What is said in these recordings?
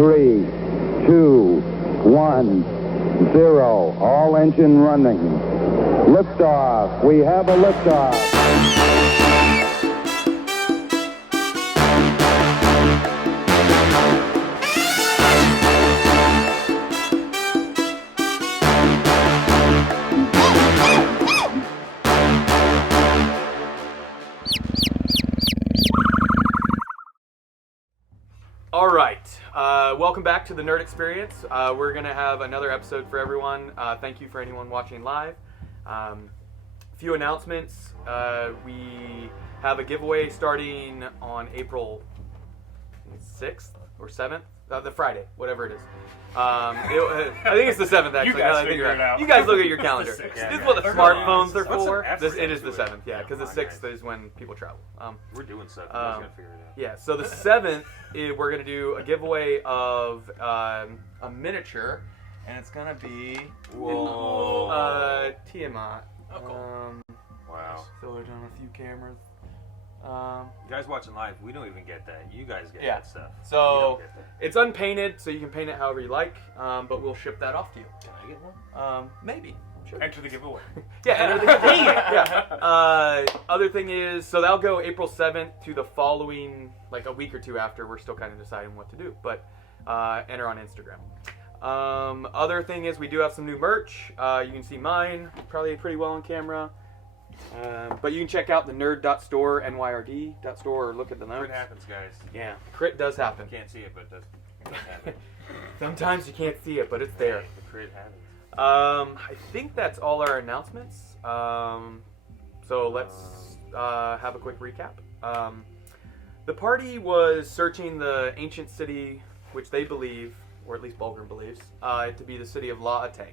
3, 2, 1, 0. All engine running. Liftoff. We have a liftoff. All right, welcome back to the Nerd Experience. We're going to have another episode for everyone. Thank you for anyone watching live. A few announcements. We have a giveaway starting on April 6th or 7th, the Friday, whatever it is. I think it's the 7th, actually. You guys figure it out. You guys look at your calendar. This is what the smartphones are for. What's It is the 7th, yeah, because the 6th is when people travel. We're doing stuff. You guys gotta figure it out. Yeah, so the 7th, we're going to do a giveaway of a miniature, and it's going to be Tiamat. Oh, cool. Wow. So we're doing a few cameras. You guys watching live, we don't even get that. You guys get Yeah. that stuff. So it's unpainted, so you can paint it however you like, but we'll ship that off to you. Can I get one? Maybe. Sure. Enter the giveaway. Yeah, enter the giveaway. Yeah. Other thing is, so that'll go April 7th to the following, like a week or two after. We're still kind of deciding what to do, but enter on Instagram. Other thing is, we do have some new merch. You can see mine probably pretty well on camera. But you can check out the nerd.store, nyrd.store, or look at the notes. Crit happens, guys. Yeah, crit does happen. You can't see it, but it does happen. Sometimes you can't see it, but it's there. The crit happens. I think that's all our announcements. So let's have a quick recap. The party was searching the ancient city, which they believe, or at least Bulgrim believes, to be the city of La Atang.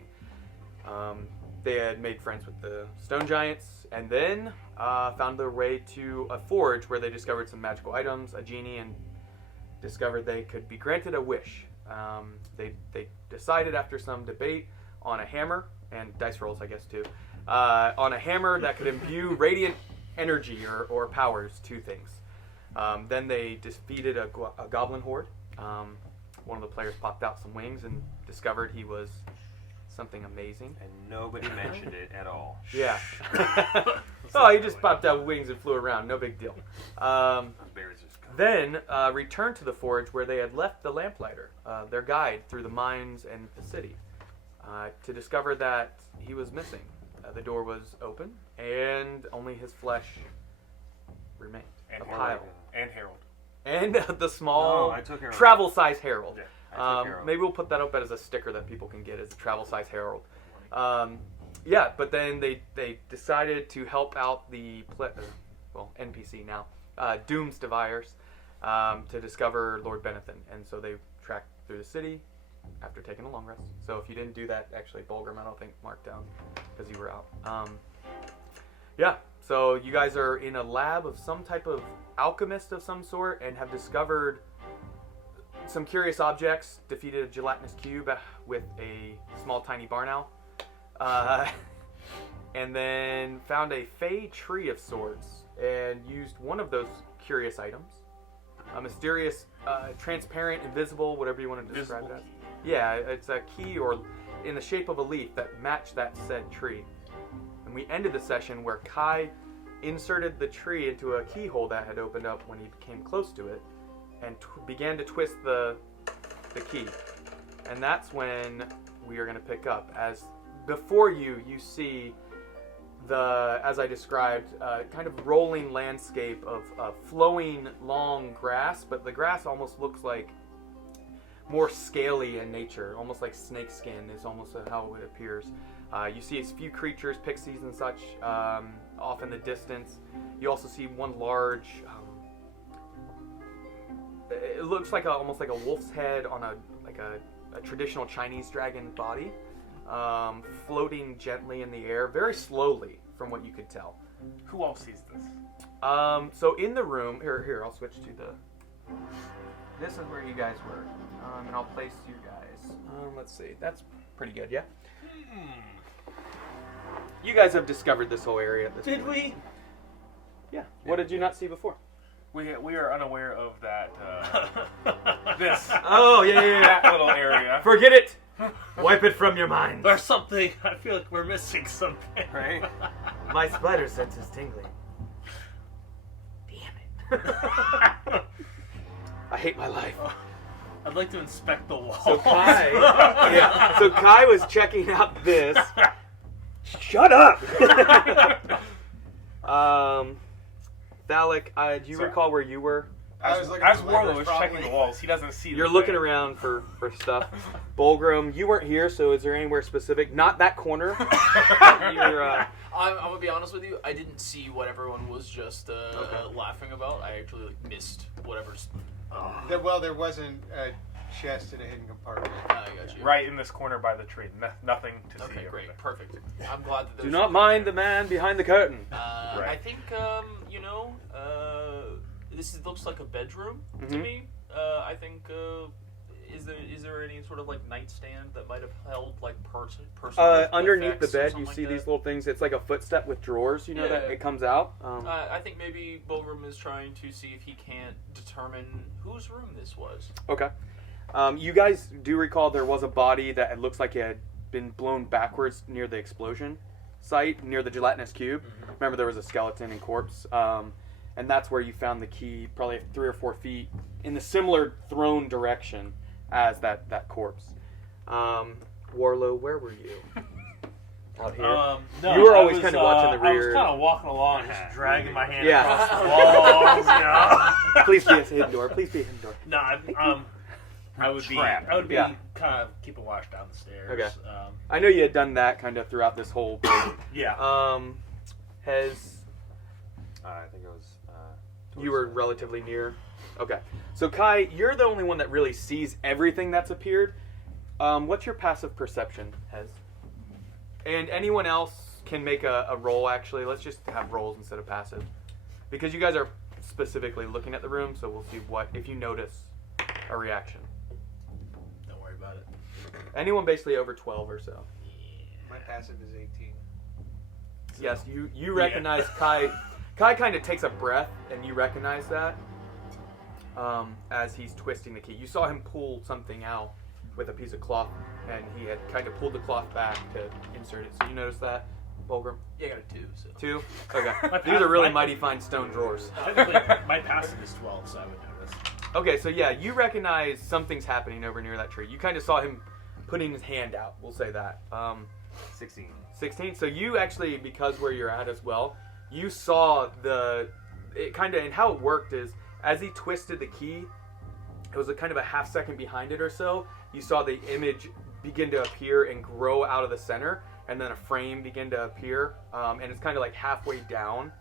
They had made friends with the stone giants, and then found their way to a forge where they discovered some magical items, a genie, and discovered they could be granted a wish. They decided after some debate on a hammer, and dice rolls, I guess, too, on a hammer that could imbue radiant energy or powers to things. Then they defeated a goblin horde. One of the players popped out some wings and discovered he was something amazing. And nobody mentioned it at all. Yeah. Oh, he just popped out wings and flew around. No big deal. Then returned to the forge where they had left the lamplighter, their guide through the mines and the city, to discover that he was missing. The door was open, and only his flesh remained. And a pile. And Harold. And the small I took Harold. travel-size Herald. Yeah, I took Harold. Maybe we'll put that up as a sticker that people can get as a travel-size Herald. Yeah, but then they decided to help out the NPC now, Doomsdeviers, to discover Lord Benethon, and so they tracked through the city after taking a long rest. So if you didn't do that, actually, Bulgrim, I don't think marked down because you were out. Yeah, so you guys are in a lab of some type of alchemist of some sort and have discovered some curious objects, defeated a gelatinous cube with a small tiny barn owl, and then found a fey tree of sorts and used one of those curious items, a mysterious, transparent, invisible, whatever you want to describe it as. Yeah, it's a key or in the shape of a leaf that matched that said tree. And we ended the session where Kai inserted the tree into a keyhole that had opened up when he came close to it and began to twist the key. And that's when we are going to pick up. As before you see the, as I described, kind of rolling landscape of flowing long grass, but the grass almost looks like more scaly in nature, almost like snake skin is almost how it appears. You see a few creatures, pixies and such, off in the distance. You also see one large, it looks like almost like a wolf's head on a traditional Chinese dragon body, floating gently in the air, very slowly from what you could tell. Who all sees this? So in the room, here, I'll switch to this is where you guys were, and I'll place you guys. Let's see, that's pretty good, yeah? You guys have discovered this whole area at this point. Did we? Yeah. What did you not see before? We are unaware of that. This. Oh, yeah. That little area. Forget it. Wipe it from your mind. There's something. I feel like we're missing something. Right? My spider sense is tingling. Damn it. I hate my life. I'd like to inspect the wall. So Kai, So Kai was checking out this. Shut up. Thalic, do you recall where you were? As Warlow is checking the walls, he doesn't see. You're looking around for stuff. Bolgrim, you weren't here, so is there anywhere specific? Not that corner. You're, I'm gonna be honest with you. I didn't see what everyone was just laughing about. I actually missed whatever's. There wasn't a chest in a hidden compartment. I got you. Right in this corner by the tree. Nothing to see. Okay, over great, there. perfect. I'm glad that. do not mind the man behind the curtain. I think this looks like a bedroom to me. I think. Is there any sort of like nightstand that might have held like personal underneath the effects or bed, something you like see that? these little things. It's like a footstep with drawers. You know that it comes out. I think maybe Bolgrim is trying to see if he can't determine whose room this was. Okay. You guys do recall there was a body that it looks like it had been blown backwards near the explosion site, near the gelatinous cube. Remember, there was a skeleton and corpse. And that's where you found the key, probably 3 or 4 feet in the similar thrown direction as that corpse. Warlow, where were you? Out here. No, you were always kind of watching the rear. I was kind of walking along, just dragging my hand Yeah. across the walls. You know? Please be a hidden door. Please be a hidden door. No, I would be Yeah. kind of keeping watch down the stairs. Okay. I know you had done that kind of throughout this whole thing. Yeah. Has I think it was. you were relatively near? Okay. So Kai, you're the only one that really sees everything that's appeared. What's your passive perception, Hez? And anyone else can make a roll, actually. Let's just have rolls instead of passive. Because you guys are specifically looking at the room, so we'll see if you notice a reaction. Don't worry about it. Anyone basically over 12 or so. My passive is 18. Yes, you recognize Kai. Kai kind of takes a breath, and you recognize that as he's twisting the key. You saw him pull something out with a piece of cloth, and he had kind of pulled the cloth back to insert it. So you noticed that, Bolgrim? Yeah, I got a 2. So. 2? Okay. These are really mighty fine stone drawers. Technically, my passive is 12, so I would notice. Okay, so yeah, you recognize something's happening over near that tree. You kind of saw him putting his hand out. We'll say that. 16. 16. So you actually, because where you're at as well, you saw it kind of, and how it worked is, as he twisted the key, it was a kind of a half second behind it or so, you saw the image begin to appear and grow out of the center, and then a frame begin to appear, and it's kind of like halfway down,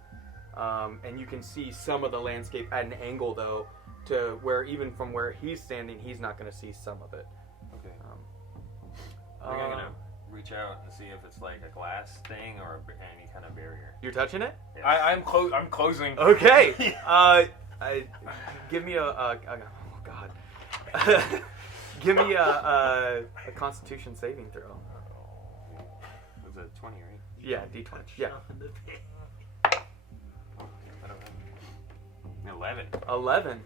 and you can see some of the landscape at an angle, though, to where even from where he's standing, he's not going to see some of it. Okay. I'm gonna reach out and see if it's like a glass thing or any kind of barrier. You're touching it? Yes. I'm closing. Okay. Give me oh God. Give me a Constitution saving throw. It was a 20, right? Yeah, D20. Yeah. I don't know. 11. 11.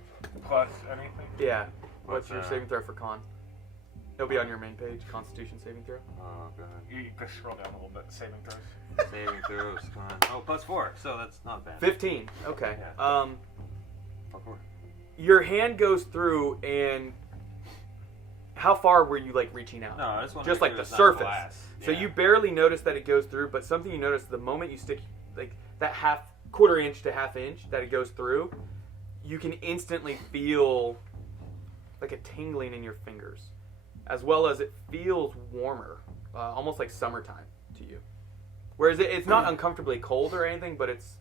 Plus anything? Yeah. What's What's your saving throw for con? It'll be on your main page. Constitution saving throw. Oh, God. You can scroll down a little bit. Saving throws. Saving throws. Come on. Oh, plus 4. So that's not bad. 15. Okay. Yeah. Plus 4. Your hand goes through, and how far were you like reaching out? No, I just want just to like make the sure it's not surface. glass. So Yeah. you barely notice that it goes through, but something you notice the moment you stick like that quarter inch to half inch that it goes through, you can instantly feel like a tingling in your fingers, as well as it feels warmer, almost like summertime to you. Whereas it's not uncomfortably cold or anything, but it's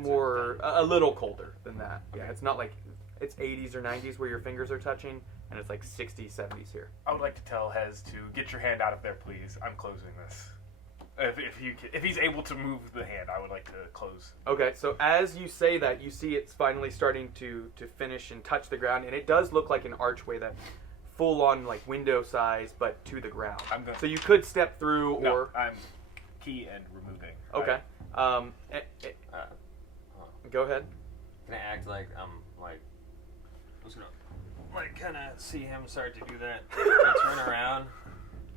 more a little colder than that. Okay. Yeah, it's not like it's 80s or 90s where your fingers are touching, and it's like 60s, 70s here. I would like to tell Hez to get your hand out of there, please. I'm closing this. If he's able to move the hand, I would like to close. Okay, so as you say that, you see it's finally starting to finish and touch the ground, and it does look like an archway that full on like window size, but to the ground. So you could step through, or I'm key and removing. okay. Go ahead. gonna act like I'm like I was gonna like kind of see him start to do that and turn around,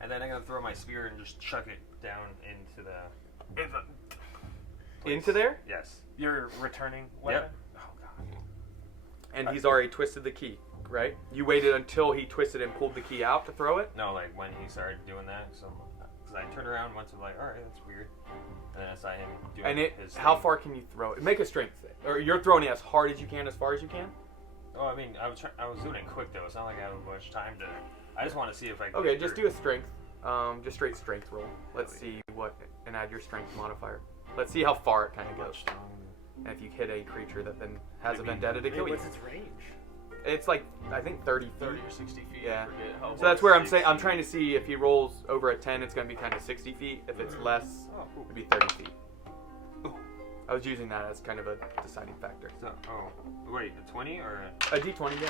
and then I'm gonna throw my spear and just chuck it down into the place. Into there? Yes. You're returning weapon? Yep. Oh, God. And he's already twisted the key, right? You waited until he twisted and pulled the key out to throw it? No, like when he started doing that, so because I turned around once and like, all right, that's weird, and then I saw him doing And his how thing. far can you throw it? Make a strength thing. Or you're throwing it as hard as you can, as far as you can? Oh, I mean, I was doing it quick though. It's not like I have much time to. I just want to see if I can. Okay, just do a strength. Just straight strength roll. Let's see what, and add your strength modifier. Let's see how far it kind of goes. And if you hit a creature that then has a vendetta to kill you. What's its range? It's like, I think 30 feet. 30 or 60 feet. Yeah. I forget how So that's where I'm saying, I'm trying to see if he rolls over a 10, it's going to be kind of 60 feet. If it's less, Oh, cool. it'd be 30 feet. I was using that as kind of a deciding factor. So, oh, wait, a 20 or A D20, yeah.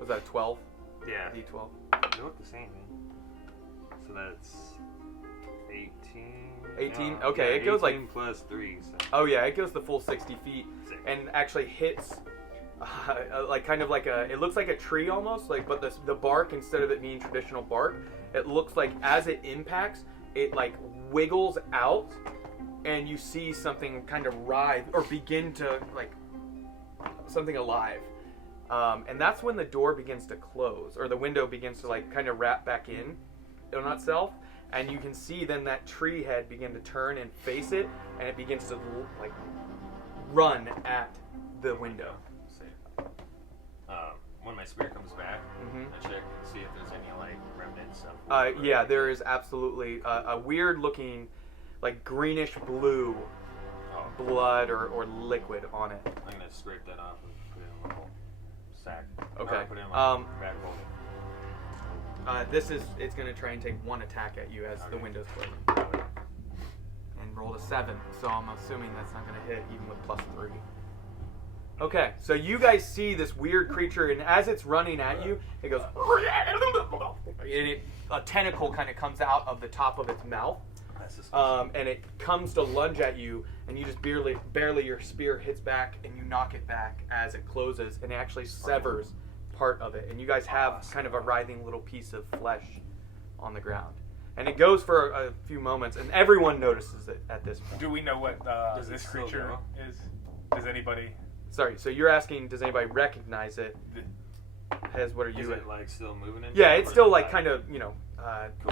Was that a 12? a... Yeah. A D12. They look the same, man. So that's 18. 18? Oh, Okay, yeah, it goes like... 18 plus 3, so... Oh yeah, it goes the full 60 feet. Sick. And actually hits, like kind of like a... It looks like a tree almost, like, but the bark, instead of it being traditional bark, it looks like as it impacts, it like wiggles out, and you see something kind of writhe or begin to like something alive, and that's when the door begins to close, or the window begins to like kind of wrap back in on itself, and you can see then that tree head begin to turn and face it, and it begins to like run at the window. Sick. When my spear comes back, I check and see if there's any like remnants of... Yeah, there is absolutely a weird looking, like greenish blue blood or liquid on it. I'm gonna scrape that off and put it in a little sack. Okay. Or put it in my bag hold. It's gonna try and take one attack at you as the window's closing. And rolled a 7, so I'm assuming that's not gonna hit even with +3. Okay, so you guys see this weird creature, and as it's running at you, it goes, and a tentacle kind of comes out of the top of its mouth. And it comes to lunge at you, and you just barely your spear hits back, and you knock it back as it closes, and it actually severs part of it. And you guys have kind of a writhing little piece of flesh on the ground. And it goes for a few moments, and everyone notices it at this point. Do we know what Does this it still creature go? is? Does anybody... Sorry, so you're asking, does anybody recognize it? What are Is you? it like still moving? Yeah, it's still like kind of, you know,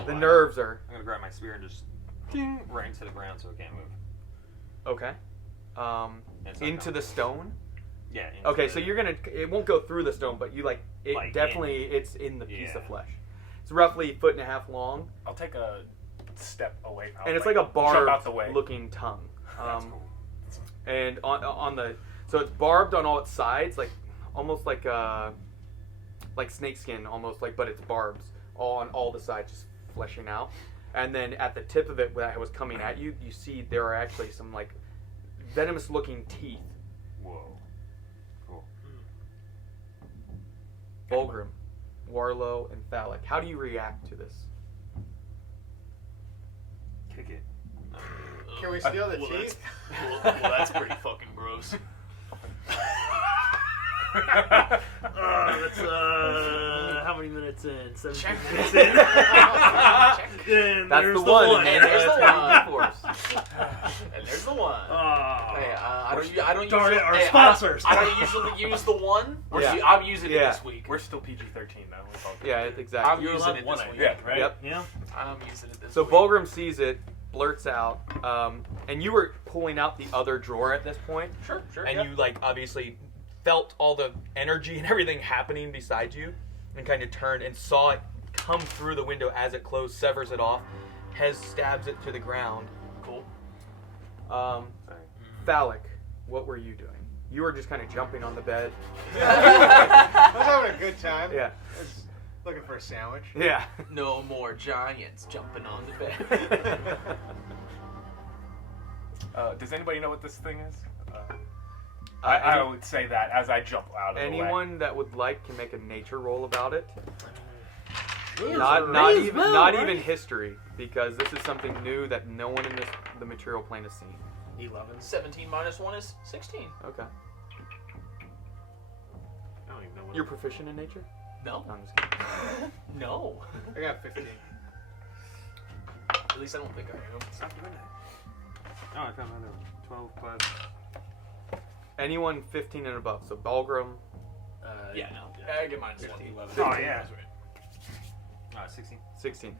the nerves are... I'm gonna grab my spear and just ding right into the ground so it can't move. Okay. It's not Into gone. the stone? Yeah. into Okay, the- so you're gonna, it won't go through the stone, but you like, it Like definitely, it's in the piece of Yeah. flesh. It's roughly 1.5 feet long, I'll take a step away. and it's like a barbed out the way. looking tongue. That's cool. And on the, so it's barbed on all its sides, like, almost like snakeskin, almost like, but it's barbs all on all the sides, just fleshing out. And then at the tip of it, when it was coming at you, you see there are actually some like venomous looking teeth. Whoa. Cool. Fulgrim, Warlow, and Phallic. How do you react to this? Kick it. Can we steal the well, teeth? Well, that's pretty fucking gross. That's how many minutes in? 17 minutes in. And That's there's the one. one. And there's the That's one. force. And there's the one. Oh. Hey, I don't Darn usually, it, our hey, sponsors. I don't usually use the one. Yeah. I'm using it Yeah. this week. We're still PG-13 though. It's all good. Yeah, it's exactly. I'm You're using allowed it one, this I week. think, right? Yep. Yeah. I'm using it this So week. Fulgrim sees it, blurts out, and you were pulling out the other drawer at this point, Sure. and yeah. you like obviously felt all the energy and everything happening beside you, and kind of turned and saw it come through the window as it closed, severs it off, Hez stabs it to the ground. Cool. Sorry. Phallic, what were you doing? You were just kind of jumping on the bed. I was having a good time. Yeah. I was looking for a sandwich. Yeah. No more giants jumping on the bed. Does anybody know what this thing is? I I would say that as I jump out of the way. Anyone that would like can make a nature roll about it. It's Not a even bell, not right? even history, because this is something new that no one in the material plane has seen. 11. 17 minus 1 is 16. Okay. don't even know what You're proficient in nature? No. No, I'm just kidding. No. I got 15. At least I don't think I am. Stop doing that. Oh, I found another one. 12 plus. Anyone 15 and above. So Balgrim. Yeah, no. I get minus 1. 11. Oh, yeah. 16. 16.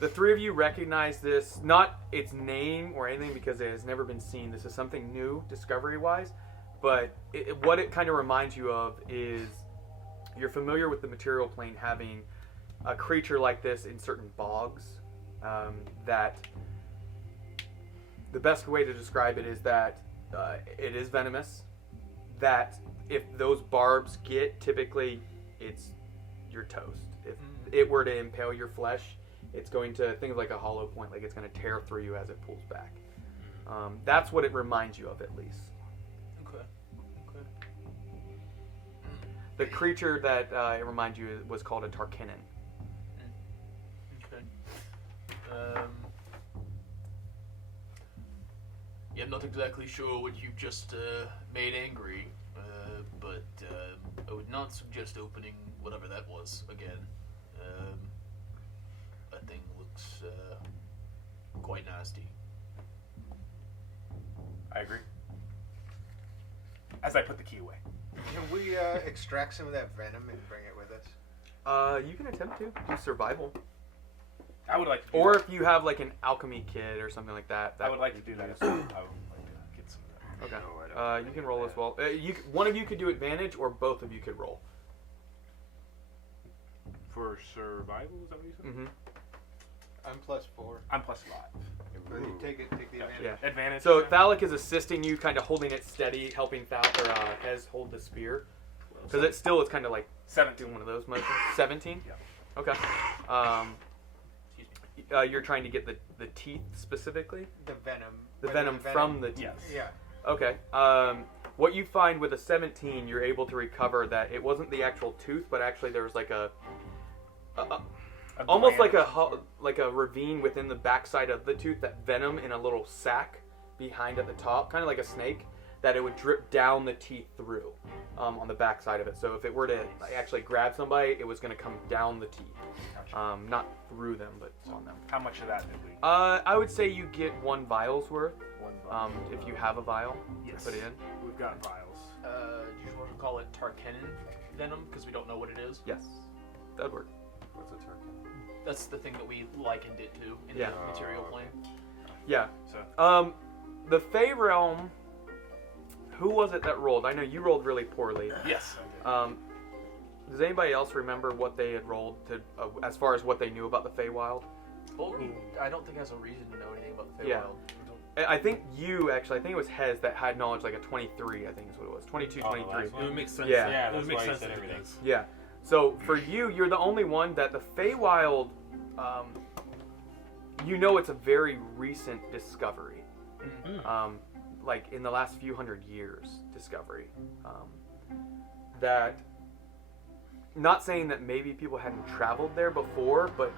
The three of you recognize this, not its name or anything because it has never been seen. This is something new, discovery-wise. But what it kind of reminds you of is you're familiar with the material plane having a creature like this in certain bogs. That the best way to describe it is that it is venomous. That if those barbs get, typically it's your toast. If it were to impale your flesh, it's going to, think of like a hollow point, like it's going to tear through you as it pulls back. That's what it reminds you of, at least. Okay. The creature that it reminds you was called a Tarkinen. Okay. Yeah, I'm not exactly sure what you just made angry, but I would not suggest opening whatever that was again. That thing looks quite nasty. I agree. As I put the key away. Can we extract some of that venom and bring it with us? You can attempt to do survival, I would like to do or that. if you have like an alchemy kit or something like that. I would like to do that as well. I would like to get some of that. Okay. No, I don't You can roll as well. One of you could do advantage, or both of you could roll. For survival, is that what you said? Mm-hmm. I'm +4. I'm +5. Or you take the advantage. Yeah. Advantage. So Thalic is assisting you, kind of holding it steady, helping Hez hold the spear, because it's kind of like 17. doing one of those motions. 17. Yeah. Okay. You're trying to get the teeth specifically. The venom. The Whether venom from the teeth. Yes. Yeah. Okay. What you find with a 17, you're able to recover that it wasn't the actual tooth, but actually there was like almost like a ravine within the backside of the tooth, that venom in a little sac behind at the top, kind of like a snake, that it would drip down the teeth through on the backside of it. So if it were to actually grab somebody, it was going to come down the teeth, not through them, but on them. How much of that did we? I would say you get 1 vial's worth, One vial. if you have a vial Yes. to put in. We've got vials. Do you want to call it Tarkenin venom because we don't know what it is? Yes, that'd work. What's a turkey? That's the thing that we likened it to in Yeah. the material plane. Yeah. So The Fey Realm. Who was it that rolled? I know you rolled really poorly. yes. I did. Does anybody else remember what they had rolled to, as far as what they knew about the Feywild? Bolger, I don't think has a reason to know anything about the Feywild. Yeah. I think you actually. I think it was Hez that had knowledge, like a 23. I think is what it was. 22, Oh, the 23. last one? It would make sense. Yeah. Yeah, it would that's make why he sense said that it everything. does. Yeah. So for you're the only one that the Feywild. You know, it's a very recent discovery. Like in the last few hundred years, discovery. That. Not saying that maybe people hadn't traveled there before, but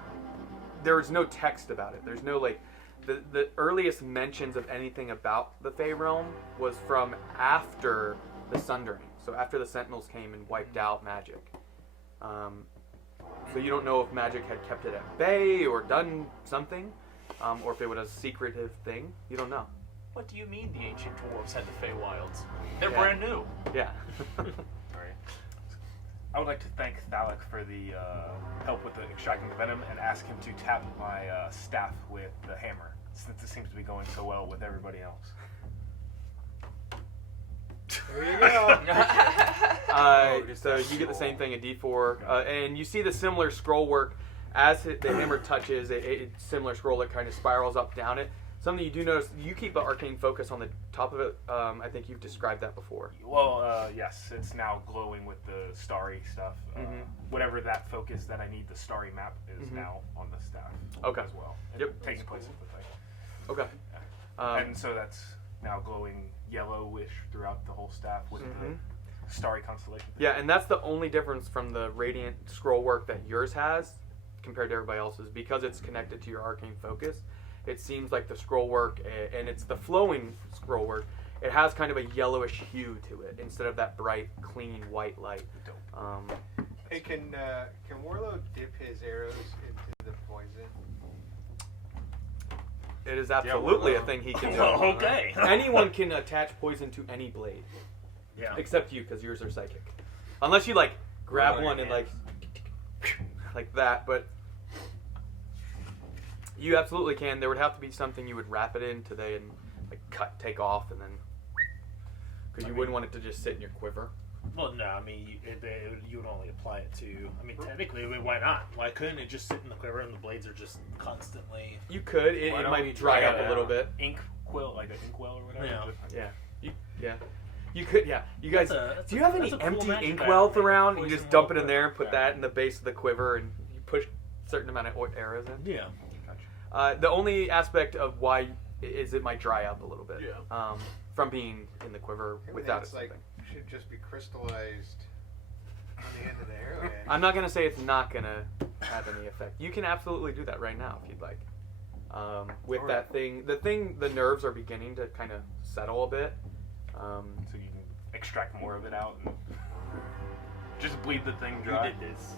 there's no text about it. There's no like. The earliest mentions of anything about the Fey Realm was from after the Sundering. So after the Sentinels came and wiped out magic. So you don't know if magic had kept it at bay or done something, or if it was a secretive thing. You don't know. What do you mean the ancient dwarves had the Feywilds? They're Yeah. brand new. Yeah. Alright. I would like to thank Thalic for the help with the extracting the venom and ask him to tap my staff with the hammer, since it seems to be going so well with everybody else. There you go. So you get the same thing, a D4, and you see the similar scroll work as the hammer touches a similar scroll that kind of spirals up down it. Something you do notice, you keep the arcane focus on the top of it. I think you've described that before. Well, yes, it's now glowing with the starry stuff. Whatever that focus that I need, the starry map is now on the staff Okay. as well. Yep. Taking place at the thing. Okay. And so that's now glowing yellowish throughout the whole staff with the starry constellation. Yeah, and that's the only difference from the radiant scroll work that yours has compared to everybody else's, because it's connected to your arcane focus. It seems like the scroll work, and it's the flowing scroll work, it has kind of a yellowish hue to it instead of that bright, clean white light. Hey, can Warlow dip his arrows into the poison? It is absolutely a thing he can do. Okay. Anyone can attach poison to any blade, except you, because yours are psychic. Unless you like grab one and like that, but you absolutely can. There would have to be something you would wrap it in today and like take off, and then because you wouldn't want it to just sit in your quiver. Well, no, I mean, you would only apply it to... I mean, technically, why not? Why couldn't it just sit in the quiver and the blades are just constantly... You could. It might dry up a little bit. Ink quill, like an inkwell or whatever. Yeah. You could, You guys, do you have any cool empty magic inkwell item. around? You just dump it in there and put that in the base of the quiver and you push a certain amount of arrows in? Yeah. The only aspect of why is it might dry up a little bit. Yeah. From being in the quiver without it. Like, should just be crystallized on the end of the arrowhead. I'm not gonna say it's not gonna have any effect. You can absolutely do that right now if you'd like. With that thing, the nerves are beginning to kind of settle a bit. So you can extract more of it out and just bleed the thing dry. You did this.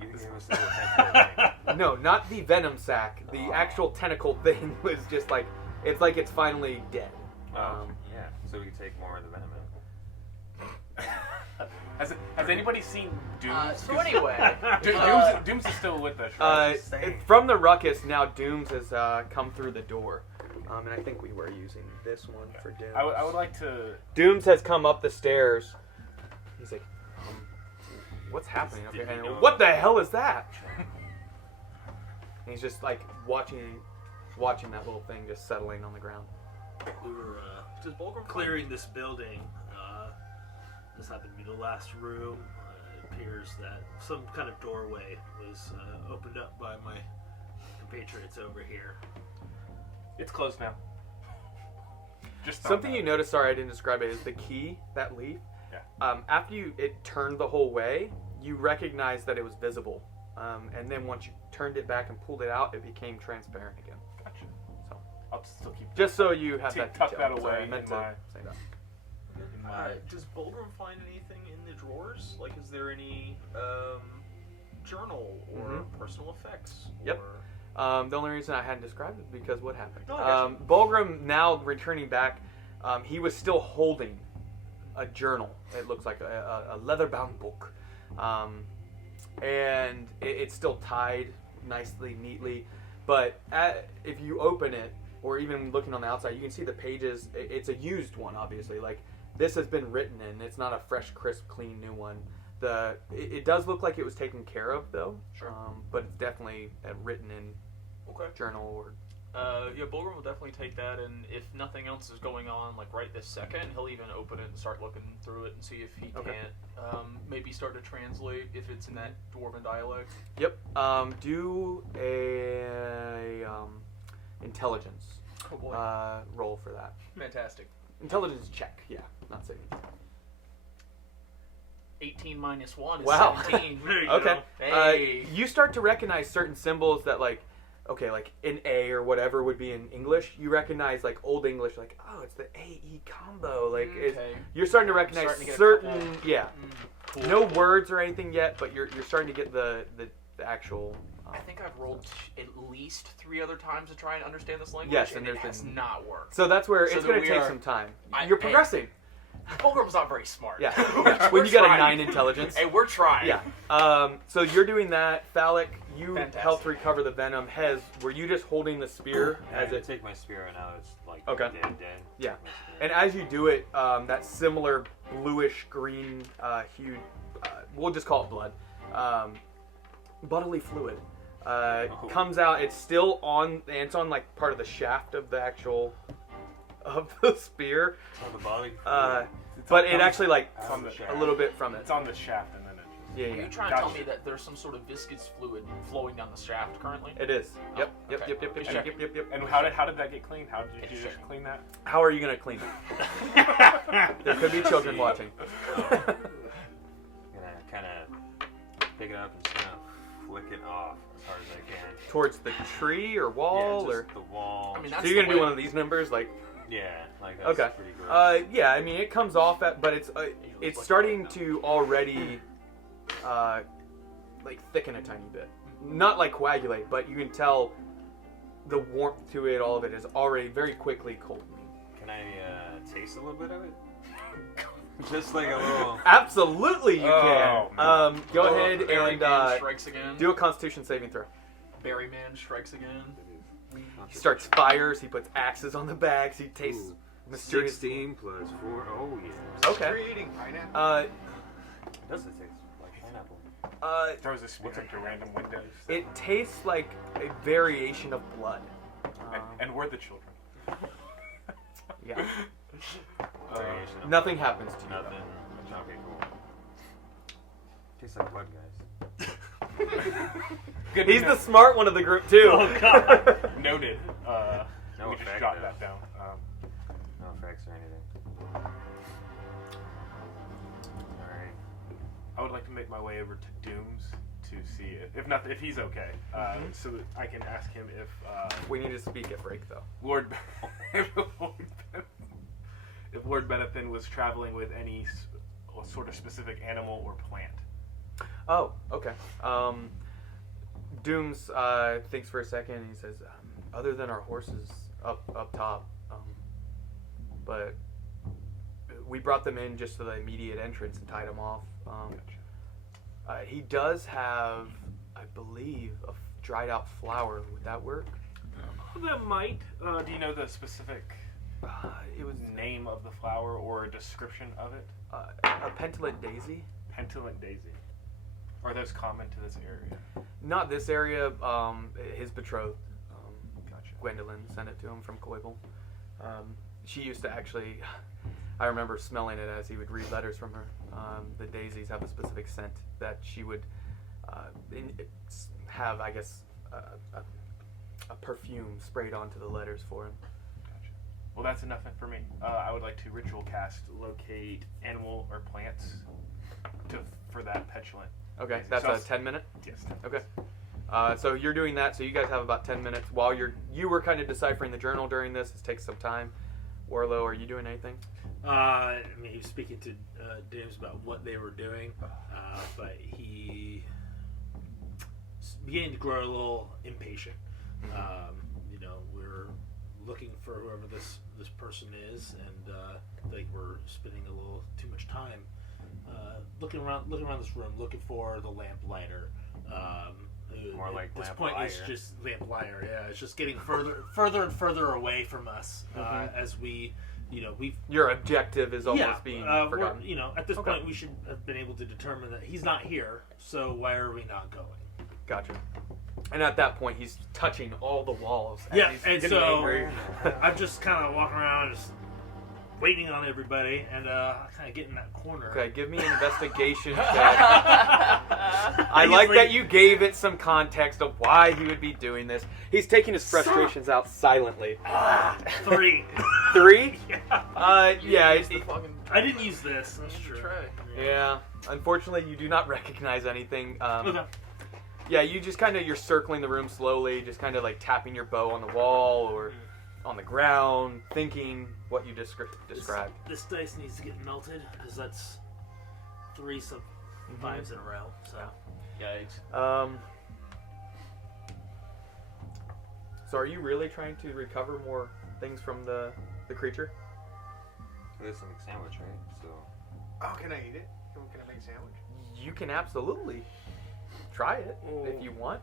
You gave us the tentacle thing. No, not the venom sac. The actual tentacle thing was just like it's finally dead. Yeah, so we can take more of the venom out. Has anybody seen Dooms? So anyway, Dooms is still with us, right? From the ruckus, now Dooms has come through the door. And I think we were using this one for Dooms. I would like to... Dooms has come up the stairs. He's like, what's happening up here? And what the hell is that? And he's just like watching that little thing just settling on the ground. We were does Bulgrim clearing this building. This happened to be the last room. It appears that some kind of doorway was opened up by my compatriots over here. It's closed now. Just something you notice, sorry I didn't describe it, is the key, that leaf. Yeah. After it turned the whole way, you recognize that it was visible. And then once you turned it back and pulled it out, it became transparent again. Gotcha. So I'll still keep... Just so you have that tuck detail. that away Sorry, I meant in to my... say that. Does Bulgrim find anything in the drawers? Like, is there any journal or personal effects? Yep. Or... The only reason I hadn't described it is because what happened. No, I got you. Bulgrim, now returning back, he was still holding a journal. It looks like a leather-bound book. And it's still tied nicely, neatly. But if you open it, or even looking on the outside, you can see the pages. It's a used one, obviously. Like, this has been written in. It's not a fresh, crisp, clean new one. It does look like it was taken care of, though. Sure. But it's definitely a written in journal. Or Bulgrim will definitely take that, and if nothing else is going on, like right this second, he'll even open it and start looking through it and see if he can't maybe start to translate if it's in that Dwarven dialect. Yep. Do a intelligence roll for that. Fantastic. Intelligence check. Yeah, not saving. 18 minus 1 is Wow. 17. There you Okay. go. Hey. You start to recognize certain symbols that, like an A or whatever would be in English. You recognize, like, Old English, like, oh, it's the AE combo. Like, you're starting to recognize Starting to get a certain, couple. Cool. no words or anything yet, but you're starting to get the actual. I think I've rolled at least 3 other times to try and understand this language, Yes, and and there's it has been- not worked. So that's where So it's then going to we take are- some time. I- You're hey. progressing. Bulgrim's not very smart. Yeah. We're When you got a trying. 9 intelligence. Hey, we're trying. Yeah. So you're doing that. Phallic, you Fantastic. helped recover the venom. Hez, were you just holding the spear as I it? take my spear and now it's like Okay. dead. Yeah. And as you do it, that similar bluish green hue, we'll just call it blood, bodily fluid, comes out. It's still on, and it's on like part of the shaft of the actual of the spear. On the body. But it actually like It's on the a little bit from it. It's on the shaft and then it just... Yeah, Are you yeah. trying to tell me that there's some sort of viscous fluid flowing down the shaft currently? It is. Yep. Yep. okay. Yep. Yep. Just Yep. checking. Yep. Yep. And how did that get cleaned? How did you Just just checking. clean that? How are you gonna clean it? There could be children watching. I'm gonna kind of pick it up and just kind of flick it off as hard as I can. Towards the tree or wall, yeah, or just the wall. I mean, so that's you're gonna the do way- one of these numbers, like Yeah, like that's Okay. pretty good. Yeah, I mean it comes off at, but it's starting to already like thicken a tiny bit. Not like coagulate, but you can tell the warmth to it, all of it is already very quickly coldening. Can I taste a little bit of it? Just like a little. Absolutely, you Oh, can. Go ahead Berry and Man strikes again. do a Constitution saving throw. Berry Man strikes again. He starts fires. He puts axes on the bags. He tastes mysterious. 16 plus 4. Oh yeah. Okay. You're eating pineapple. It does taste like pineapple. Throws a spear into random windows. It tastes like a variation of blood. And we're the children. Yeah. Variation of Nothing happens to you. Nothing. Okay, cool. Tastes like blood, guys. Good He's to know. the smart one of the group too. Oh, God. Noted. No we just effect, jot though. that down. No effects or anything. Alright. I would like to make my way over to Dooms to see if he's okay, so that I can ask him if We need to speak at break though. if Lord Benethon was traveling with any sort of specific animal or plant. Oh, okay. Dooms thinks for a second and he says, other than our horses up top, but we brought them in just to the immediate entrance and tied them off. He does have, I believe, a dried out flower. Would that work? That might. Do you know the specific It was name of the flower or a description of it? a pentulate daisy. Pentulate daisy. Are those common to this area? Not this area. His betrothed, Gotcha. Gwendolyn, sent it to him from Coible. She used to actually. I remember smelling it as he would read letters from her. The daisies have a specific scent that she would have, I guess, a perfume sprayed onto the letters for him. Gotcha. Well, that's enough for me. I would like to ritual cast locate animal or plants for that petulant. Okay, daisy. that's So a 10-minute? Yes. Okay. So you're doing that, so you guys have about 10 minutes. While you were kind of deciphering the journal during this. This takes some time. Warlow, are you doing anything? I mean, he was speaking to James about what they were doing, but he began to grow a little impatient. We're looking for whoever this person is, and I think we're spending a little too much time looking around this room, looking for the lamplighter. More like at this lamp point, liar. it's just lamplighter. Yeah, it's just getting further and further away from us as we. We've Your objective is almost being forgotten. At this Okay. point, we should have been able to determine that he's not here. So why are we not going? Gotcha. And at that point, he's touching all the walls. And Yeah, he's and getting so angry. I'm just kind of walking around, just waiting on everybody, and kind of get in that corner. Okay, give me an investigation check. I like that you gave it some context of why he would be doing this. He's taking his frustrations out silently. 3. 3? Yeah. Yeah, Use the fucking I didn't use this. That's true. tray. yeah. Unfortunately, you do not recognize anything. Okay. Yeah, you just kind of, you're circling the room slowly, just kind of like tapping your bow on the wall or on the ground, thinking what you described. This dice needs to get melted because that's 3 5s in a row. So Yikes. So are you really trying to recover more things from the creature? There's some sandwich, right? So. Oh, can I eat it? Can I make a sandwich? You can absolutely try it if you want.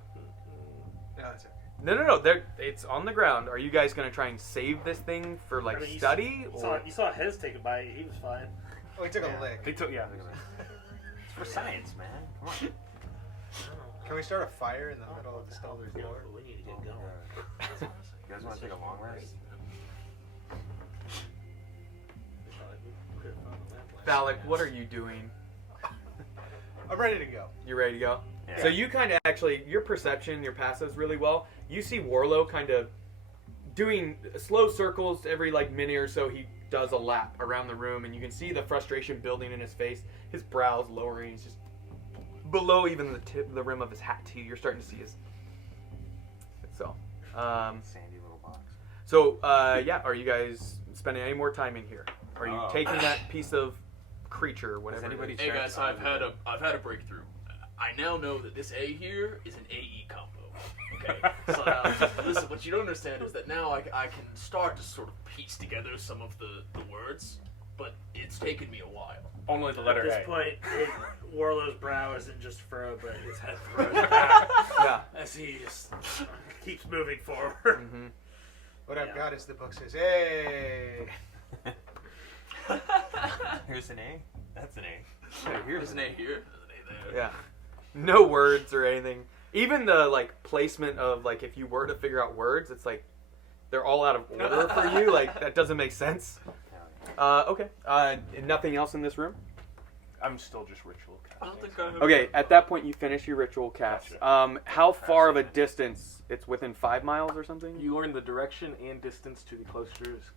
No, it's okay. No. It's on the ground. Are you guys going to try and save this thing for like study? You saw Hez take a bite. He was fine. Oh, he took a lick. They took It's for science, man. Come on. Can we start a fire in the middle of the stone floor? We need to get going. You guys want to take a long rest? Valak, what are you doing? I'm ready to go. You ready to go? Yeah. So you kind of actually, your perception, your passives really well. You see Warlow kind of doing slow circles every like minute or so. He does a lap around the room, and you can see the frustration building in his face. His brows lowering. He's just below even the rim of his hat too. You're starting to see his. So, Sandy little box. so yeah, are you guys spending any more time in here? Are you Oh. taking that piece of creature, whatever? anybody it is? Hey checked guys, on I've had a breakthrough. I now know that this A here is an AE combo. Okay, so listen, what you don't understand is that now I can start to sort of piece together some of the words, but it's taken me a while. Only the At letter this A. point, Warlow's brow isn't just furrowed, but his head furrows back Yeah. as he just keeps moving forward. Mm-hmm. What I've got is the book says, hey. Here's an A. That's an A. Hey, There's an A here, there's an A there. Yeah. No words or anything. Even the like placement of like if you were to figure out words, it's like they're all out of order for you. Like that doesn't make sense. Okay. Nothing else in this room? I'm still just ritual casting. I don't think I have. Okay. At that point, you finish your ritual cast. Gotcha. How far of a distance? It's within 5 miles or something. You learn the direction and distance to the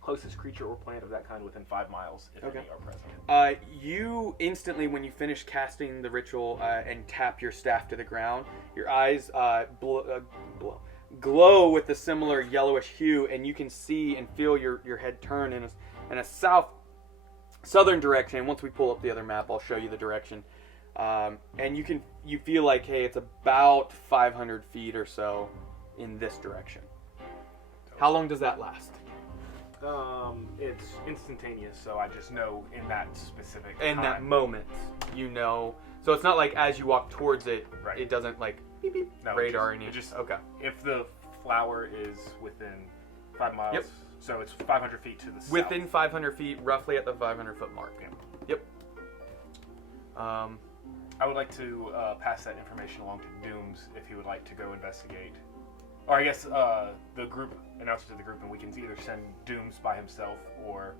closest creature or plant of that kind within 5 miles, if Okay. any are present. You instantly, when you finish casting the ritual and tap your staff to the ground, your eyes glow with a similar yellowish hue, and you can see and feel your head turn in a southern direction. Once we pull up the other map, I'll show you the direction. And you feel like, hey, it's about 500 feet or so in this direction. How long does that last? It's instantaneous, so I just know in that specific In time. that moment, you know. So it's not like as you walk towards it, Right. it doesn't like beep beep No, radar it any. just Okay. if the flower is within 5 miles, Yep. so it's 500 feet to the south. Within 500 feet, roughly at the 500-foot mark. Yeah. Yep. I would like to pass that information along to Dooms if he would like to go investigate. Or I guess the group, announce it to the group, and we can either send Dooms by himself, or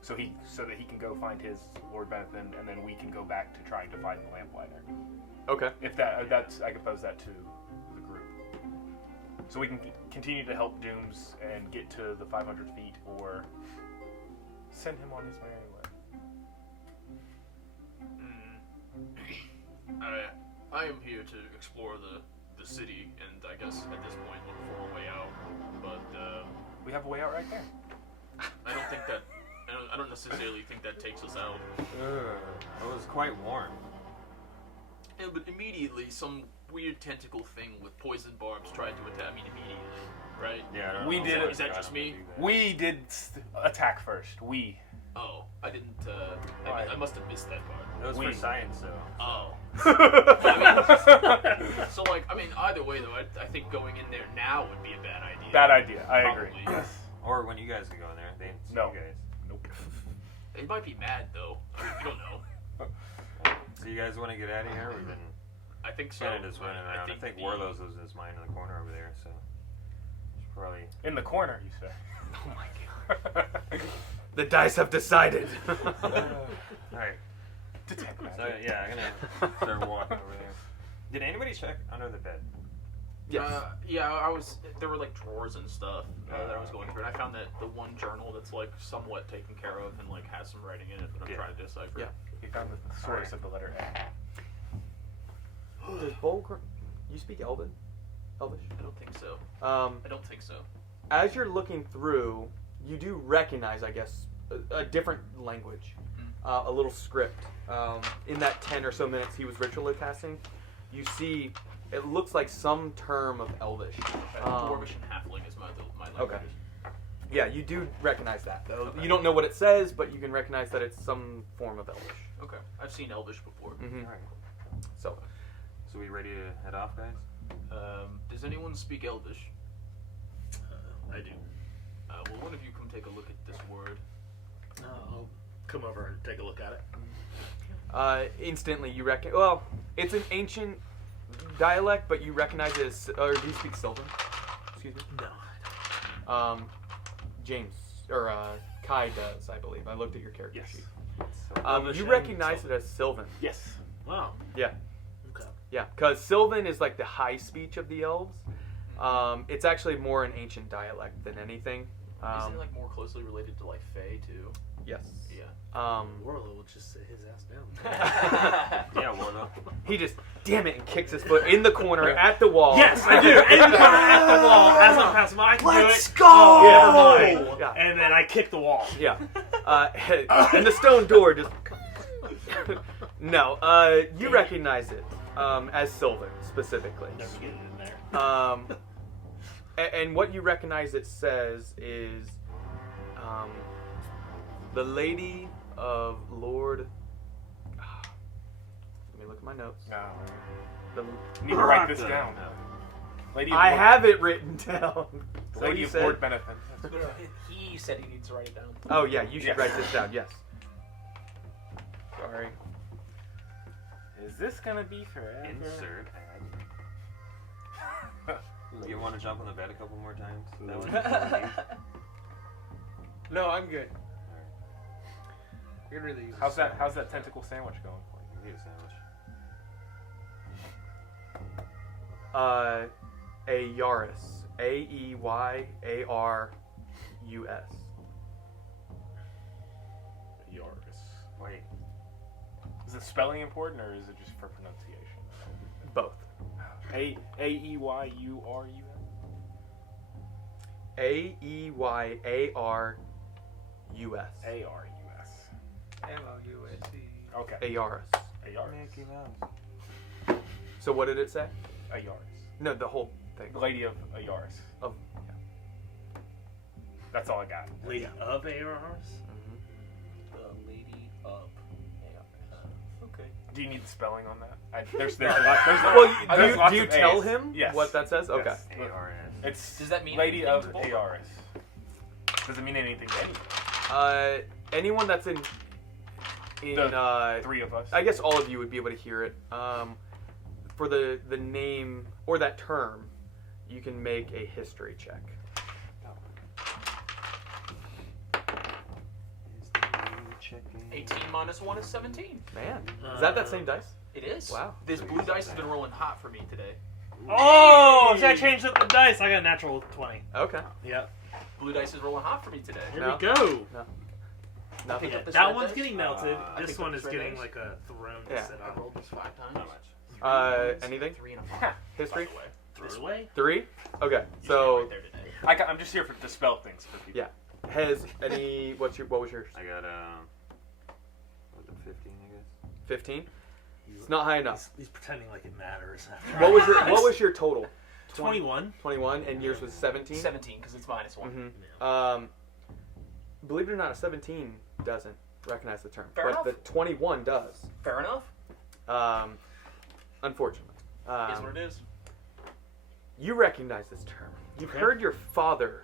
so that he can go find his Lord Benethon, and then we can go back to trying to find the lamplighter. Okay. If that's, I can pose that to the group, so we can continue to help Dooms and get to the 500 feet, or send him on his merry way. I am here to explore the city, and I guess at this point look for a way out. But We have a way out right there. I don't necessarily think that takes us out. It was quite warm. Yeah, but immediately some weird tentacle thing with poison barbs tried to attack me immediately, right? Yeah, I don't We know. did it. Is that just me? We did attack first. We. Oh, I didn't. Right. I must have missed that part. It was We- for science, though. Oh. So either way though, I think going in there now would be a bad idea. Bad idea. I Probably. agree. Or when you guys can go in there. They didn't see No. you guys. Nope. They might be mad though. I mean, you don't know. So you guys want to get out of here? We've been I think so. kind of just running around. I think Warlow's was his mind in the corner over there, so it's probably. In the corner, you say. Oh my god. The dice have decided. Alright. Detect magic. So yeah, I'm gonna start walking over there. Did anybody check under the bed? Yes. I was. There were like drawers and stuff that I was going through, and I found that the one journal that's like somewhat taken care of and like has some writing in it that I'm Yeah. trying to decipher. Yeah. He found the source of the letter A. Does Bulgrim... You speak Elvish? I don't think so. Um, I don't think so. as you're looking through, you do recognize, I guess, a different language, a little script. In that 10 or so minutes he was ritual casting, you see it looks like some term of Elvish. Dwarvish and Halfling is my language. Okay. Yeah, you do recognize that, though. You don't know what it says, but you can recognize that it's some form of Elvish. Okay. I've seen Elvish before. Mm-hmm. Alright. So, So we ready to head off, guys? Does anyone speak Elvish? I do. Will one of you come take a look at this word? I'll come over and take a look at it. instantly you reckon. Well, it's an ancient dialect, but you recognize it as. Or do you speak Sylvan? Excuse me. No. James or Kai does, I believe. I looked at your character Yes. sheet. Elvish You and recognize Sylvan. it as Sylvan. Yes. Wow. Yeah. Okay. Yeah, because Sylvan is like the high speech of the elves. It's actually more an ancient dialect than anything. Isn't it like more closely related to like Fae too? Yes. Yeah. Warlow will just sit his ass down. Yeah, Warlow. He just, damn it, and kicks his foot in the corner at the wall. Yes, I do. In the corner at the wall as I'm passing by. I can Let's do it. go! Oh, Yeah. never mind. Yeah. And then I kick the wall. Yeah. And the stone door just. No. You recognize it as Sylvan specifically. Never get it in there. And what you recognize it says is, the Lady of Lord. Let me look at my notes. No. The, You need to write this down. Lady of I Lord, have it written down. Is that what Lady you of said? Lord Benethon. He said he needs to write it down. Oh yeah, you should Yes. write this down. Yes. Sorry. Is this gonna be forever? Insert ad. You want to jump on the bed a couple more times? That one? No, I'm good. I could really use a How's sandwich. that tentacle sandwich going for you? You need a sandwich. A Yaris. Aeyarus. Yours. Wait. Is the spelling important or is it just for pronunciation? Both. Aeyarus. Aeyarus. ARUS. M-O-U-S-E. Okay. Aeyarus. Aeyarus. So what did it say? Aeyarus. No, the whole thing. The Lady of Aeyarus. Of. That's all I got. Lady of ARRs? The Lady of okay. Do you need the spelling on that? There's a lot. Well, there's lots do you of tell A's. him Yes. what that says? Okay. Yes. ARS. It's Does that mean Lady anything of to both? Aeyarus? Does it mean anything to anyone? Anyone that's in Three of us. I guess all of you would be able to hear it. For the name or that term, you can make a history check. 18 minus 1 is 17. Man, is that same dice? It is. Wow. This blue dice has been rolling hot for me today. Oh, should I change up the dice? I got a natural 20. Okay. Yep. Blue dice is rolling hot for me today. Here No. we go. Nothing. Pick up this That red one's dice. getting melted. I this picked one up is this red getting dice. like a throne to Yeah. sit I on. rolled this 5 times. How much? Anything? 3 and a 5. History? By the way. Throw it away. 3? Okay. You So stand right there today. I'm just here to spell things for people. yeah. Has any what was yours? I got what was it, 15, I guess. 15? It's not high enough. He's pretending like it matters. What was your total? 21. 21 and yours was 17? 17 because it's minus 1. Mhm. Believe it or not, a 17 doesn't recognize the term, Fair but enough. the 21 does. Fair enough. Unfortunately, Is what it is. you recognize this term. You've Okay. heard your father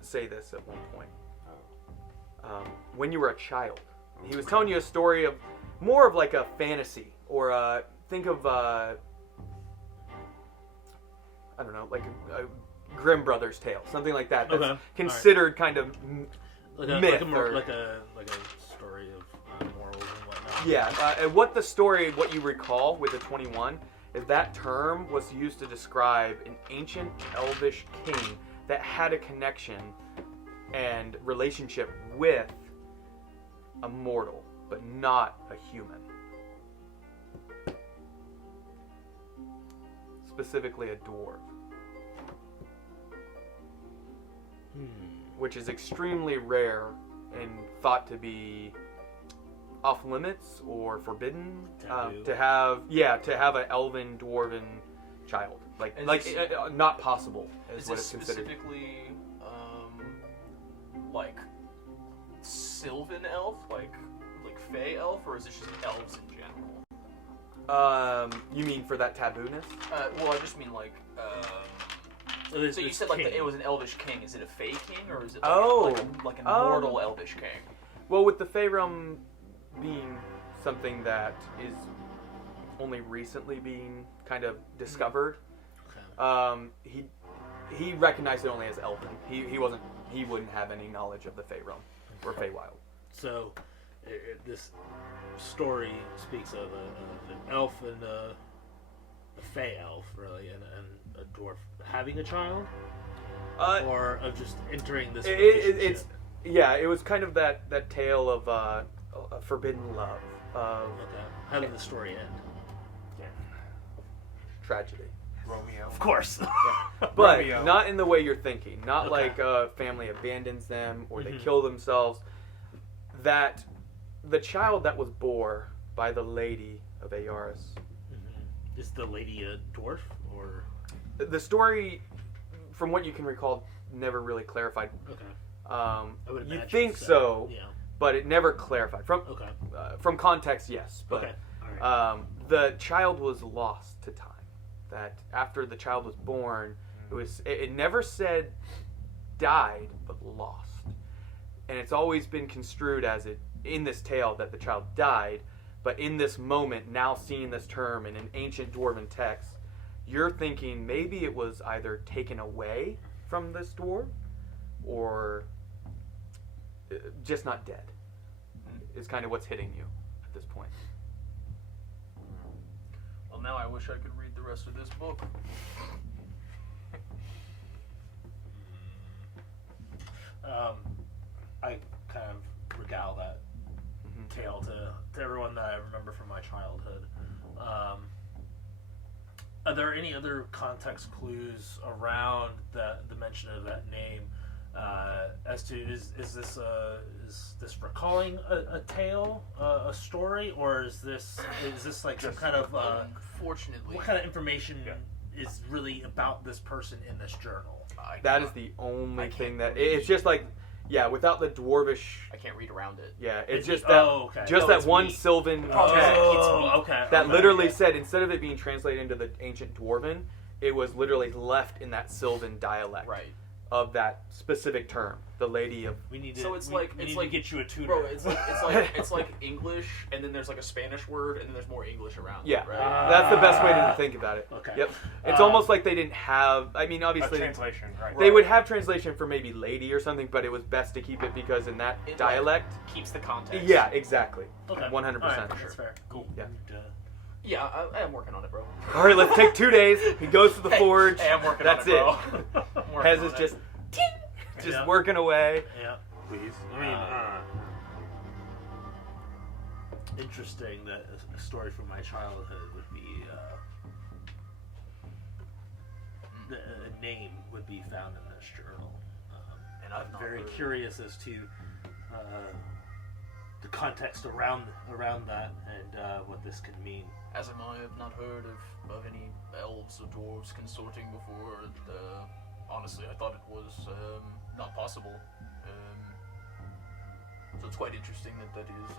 say this at one point. When you were a child, he was telling you a story of more of like a fantasy, or think of I don't know, like a Grimm Brothers tale, something like that. That's Okay. considered kind of Like a, myth like a story of morals and whatnot. yeah. And what you recall with the 21 is that term was used to describe an ancient elvish king that had a connection and relationship with a mortal, but not a human. Specifically a dwarf. Which is extremely rare and thought to be off limits or forbidden Taboo. to have an elven dwarven child, Is like this- not possible is Is what this it's considered. specifically like Sylvan elf, like Fey elf, or is this just elves in general? You mean for that tabooness? Well, I just mean like. So you said like it was an elvish king. Is it a Fey king, or is it like a mortal elvish king? Well, with the Fey realm being something that is only recently being kind of discovered, he recognized it only as elven. He wouldn't have any knowledge of the Fey realm or Feywild. So, this story speaks of an elf and a Fey elf, really, and a dwarf having a child, or of just entering this relationship. Yeah, it was kind of that tale of a forbidden love, of Okay. How did the story end? tragedy. Romeo. Of course. But Romeo. not in the way you're thinking. Not Okay. like a family abandons them or they Mhm. kill themselves. That the child that was bore by the lady of Aeris. Is the lady a dwarf or? The story, from what you can recall, never really clarified. Okay. I would You imagine think so, Yeah. but it never clarified. Okay. From context, yes. But Okay. All right. the child was lost to time. That after the child was born, it never said died, but lost. And it's always been construed as in this tale that the child died, but in this moment, now seeing this term in an ancient dwarven text, you're thinking maybe it was either taken away from this dwarf or just not dead. Is kind of what's hitting you at this point. Well, now I wish I could read the rest of this book. I kind of regale that tale to everyone that I remember from my childhood. Are there any other context clues around the mention of that name? As to is this recalling a tale, a story, or is this like some kind of Unfortunately, what kind of information is really about this person in this journal? That is the only I thing can't that it's just like, yeah, without the dwarvish. I can't read around it. Yeah, it's It's- just that oh, okay. just No, that it's one me. Sylvan text Oh, okay. that okay. literally said, instead of it being translated into the ancient dwarven, it was literally left in that Sylvan dialect Right. of that specific term, the lady of. We need to. So it's we like- we it's need like- to get you a tutor. Bro, it's like English, and then there's like a Spanish word, and then there's more English around. Yeah, it, right? that's the best way to think about it. Okay. Yep, it's almost like they didn't have. I mean, A obviously translation, right? they would have translation for maybe lady or something, but it was best to keep it because in that It, dialect. keeps the context. Yeah, exactly. Okay. 100%. All right, that's fair. Cool. Yeah. Yeah, I am working on it, bro. All right, let's take 2 days. He goes to the forge. Hey, I'm working That's on it, it. bro. I'm working Hez on is it. just just Yeah. working away. Yeah. Please. I mean, Interesting that a story from my childhood would be a name would be found in this journal. And I've I'm not very heard- curious as to the context around that and what this could mean. As am I, have not heard of any elves or dwarves consorting before. And, honestly, I thought it was not possible. So it's quite interesting that is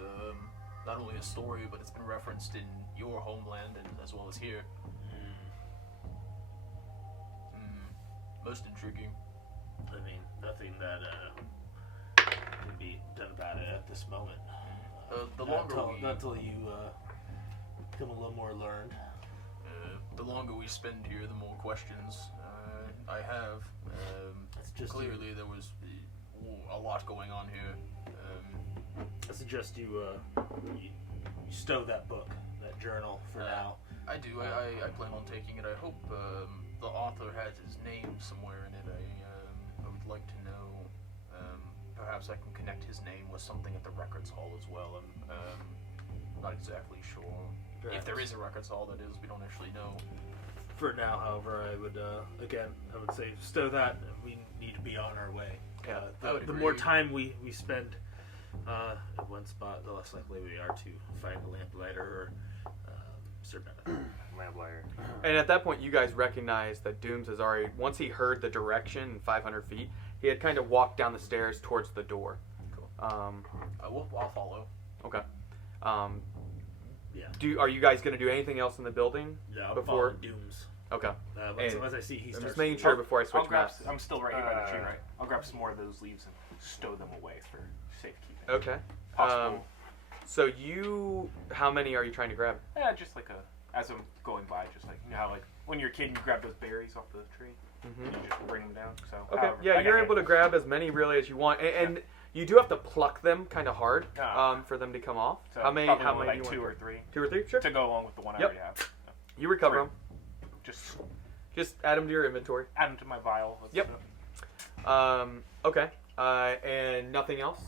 not only a story, but it's been referenced in your homeland and as well as here. Most intriguing. I mean, nothing that can be done about it at this moment. The Not longer we, not until you become a little more learned. the longer we spend here, the more questions I have. It's just Clearly, there was a lot going on here. I suggest you stow that book, that journal for now. I do. I plan on taking it. I hope the author has his name somewhere in it. I would like to know. Perhaps I can connect his name with something at the records hall as well. I'm not exactly sure. If there is a records hall, that is, we don't actually know. For now, however, I would say stow that. We need to be on our way. Yeah, I would The more agree. time we spend at one spot, the less likely we are to find a lamplighter or Sir Benethon. Lamplighter. And at that point, you guys recognize that Dooms has already, once he heard the direction, 500 feet, he had kind of walked down the stairs towards the door. Cool. I'll follow. Okay. Yeah. Are you guys going to do anything else in the building? Yeah, I'll Before- follow Dooms. Okay. Once I see he I'm starts. just making sure before I switch I'll grab. maps. I'm still right here by the tree, right? I'll grab some more of those leaves and stow them away for safekeeping. Okay. Possible. So how many are you trying to grab? Yeah, just like as I'm going by, just like, you know how like when you're a kid you grab those berries off the tree, Mm-hmm. and you just bring them down. So Okay. however, Yeah, I got you're able to handfuls. grab as many really as you want, and you do have to pluck them kind of hard Ah. for them to come off. So How many? probably How many? like do you 2 want? or 3 2 or 3? Sure. to go along with the one I Yep. already have. You recover Sorry. them. Just Just add them to your inventory. add them to my vial. Yep. Okay. And nothing else?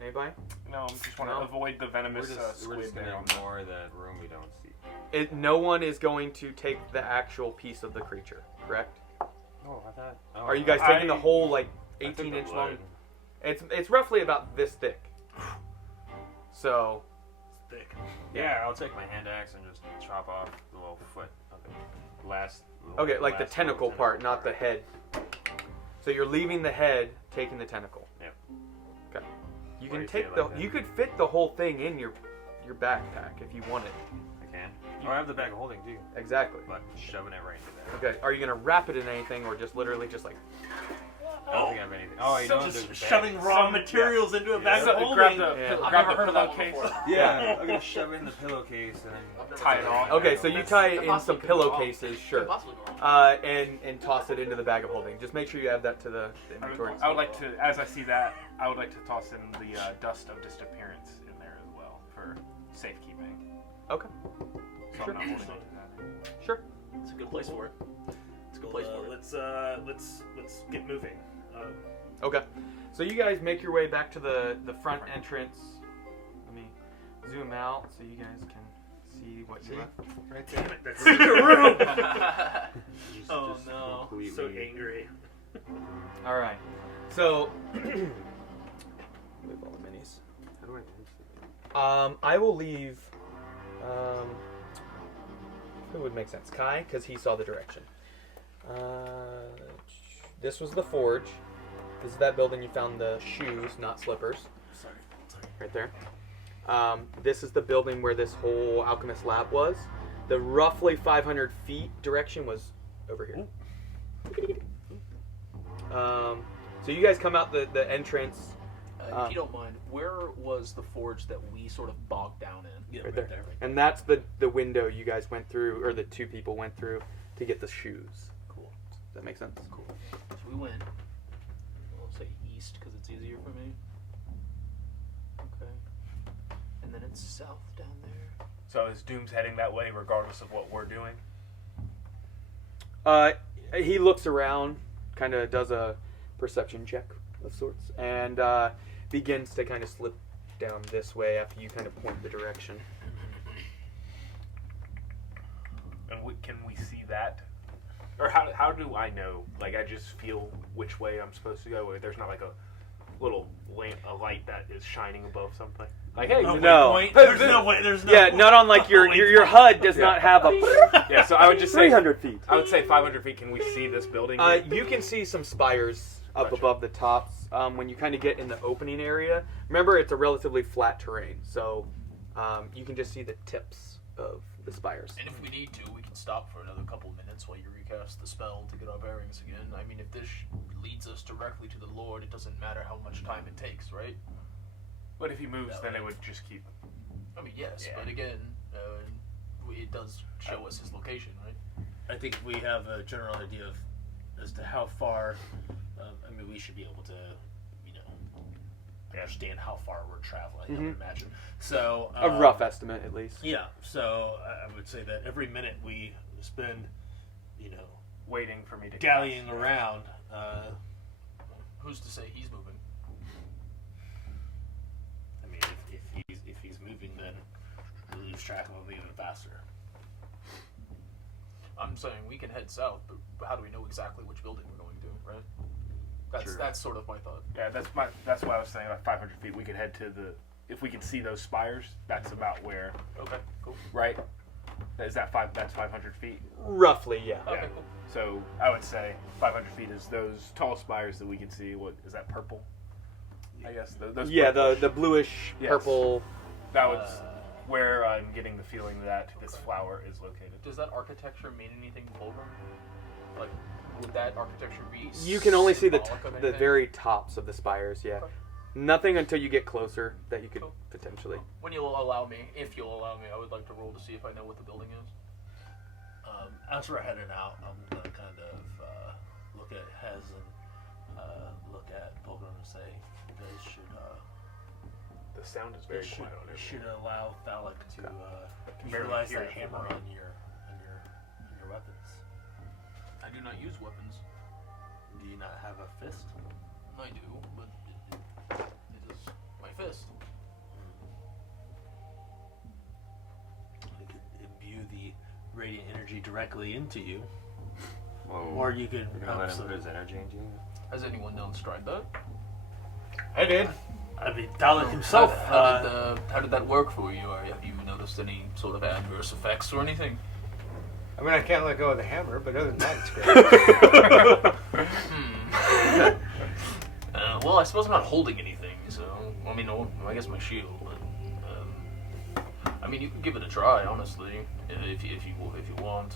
Anybody? No, I just want to No? avoid the venomous We're just squid gonna down. ignore that room we don't see. No one is going to take the actual piece of the creature, correct? Oh, I thought. Oh, Are you guys taking the whole like I took 18-inch the long? wood. It's roughly about this thick. So Thick. Yeah, I'll take my hand axe and just chop off the little foot of the last. okay, like the last tentacle little part, not the head. So you're leaving the head, taking the tentacle. Yep. Okay. You Why can do you take say it the. like that? You could fit the whole thing in your backpack if you wanted. I can. Oh, I have the bag of holding too, Exactly. but shoving it right into there. Okay. Are you gonna wrap it in anything or just literally just like? I don't think I have anything. Oh, you know what? There's a Just bag. shoving raw materials into a bag of holding. Grab the, Yeah. I've grab never the heard of that one pillowcase. before. Yeah, I'm gonna shove it in the pillowcase and then Tie it on. Okay, so you tie it in some Possibly could go wrong. pillowcases, sure. Could possibly go wrong. And toss it into the bag of holding. Just make sure you add that to the inventory. I would like to, as I see that, I would like to toss in the dust of disappearance in there as well for safekeeping. Okay. So Sure. I'm not holding on to that. Sure. It's a good place for it. It's a good place for it. Let's get moving. Okay. So you guys make your way back to the front entrance. Let me zoom out so you guys can see what you left. Right Damn there. it, that's secret room. Oh no. So angry. All right. So move all the minis. How do I move? I will leave. Who would make sense? Kai, because he saw the direction. This was the forge. This is that building you found the shoes, not slippers. Sorry. Right there. This is the building where this whole alchemist lab was. The roughly 500 feet direction was over here. So you guys come out the entrance. If you don't mind, where was the forge that we sort of bogged down in? Yeah, Right there. And that's the window you guys went through, or the two people went through to get the shoes. Cool. Does that make sense? Cool. So we went. I'll say east because it's easier for me. Okay. And then it's south down there. So is Doom's heading that way regardless of what we're doing? He looks around, kind of does a perception check of sorts, and begins to kind of slip down this way after you kind of point the direction. And can we see that? Or how do I know? Like, I just feel which way I'm supposed to go. Or there's not like a little lamp, a light that is shining above something. Like, hey, Oh, No. waypoint? There's no way. There's no. Yeah, not on like your HUD does not have a yeah. So I would just say 300 feet. I would say 500 feet. Can we see this building? You can see some spires up Gotcha. above the tops when you kind of get in the opening area. Remember, it's a relatively flat terrain, so you can just see the tips of the spires. And if we need to, we can stop for another couple of minutes while you recast the spell to get our bearings again. I mean, if this leads us directly to the Lord, it doesn't matter how much time it takes, right? But if he moves, That then way. it would just keep. I mean, yes, Yeah. but again, it does show us his location, right? I think we have a general idea of as to how far. I mean, we should be able to, you know, understand how far we're traveling. I would imagine. So A rough estimate, at least. Yeah. So I would say that every minute we spend, you know, Waiting for me to dallying cast. around. Who's to say he's moving? I mean, if he's moving, then we lose track of him even faster. I'm saying we can head south, but how do we know exactly which building we're going to, right? Sure. That's sort of my thought. Yeah, that's why I was saying like 500 feet. We could head to the. If we can see those spires, that's about where. Okay, cool. Right. Is that That's 500 feet. Roughly, yeah. Okay, Yeah. cool. So I would say 500 feet is those tall spires that we can see. What is that? Purple. I guess those. Yeah, purple- the bluish Yes. purple. That was where I'm getting the feeling that this flower is located. Does that architecture mean anything to Fulgrim? Like, would that architecture be You can only see the symbolic of the anything? very tops of the spires. Yeah, Okay. nothing until you get closer that you could Cool. potentially. When you'll allow me, if you'll allow me, I would like to roll to see if I know what the building is. As we're heading out, I'm gonna kind of look at Hez and look at Pilgrim and say, you guys should The sound is very you should, quiet on you it. should allow Thalek to barely utilize hear that it. hammer on your weapons. I do not use weapons. Do you not have a fist? I do, but It is my fist. You could imbue the radiant energy directly into you, Whoa. or you could. You're gonna let him put his energy into you? Has anyone else tried that? I did. I mean, Dalek himself. How did that work for you? Or have you noticed any sort of adverse effects or anything? I mean, I can't let go of the hammer, but other than that, it's great. Well, I suppose I'm not holding anything, so I mean, no, I guess my shield. But, I mean, you can give it a try, honestly, if you want.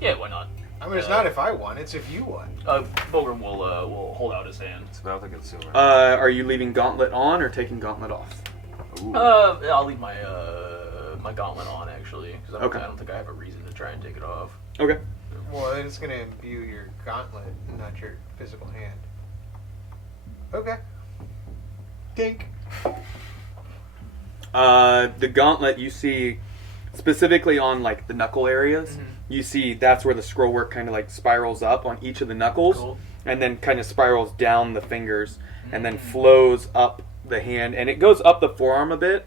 Yeah, why not? I mean, it's not if I want, it's if you want. Bogrum will hold out his hand. It's about to get silver. Are you leaving Gauntlet on or taking Gauntlet off? Ooh. I'll leave my my gauntlet on actually, because I don't think I have a reason to try and take it off. Okay. Well, then it's going to imbue your gauntlet, not your physical hand. Okay. Dink. The Gauntlet you see specifically on like the knuckle areas. Mm-hmm. You see that's where the scroll work kind of like spirals up on each of the knuckles, Cool. and then kind of spirals down the fingers, and then flows up the hand, and it goes up the forearm a bit,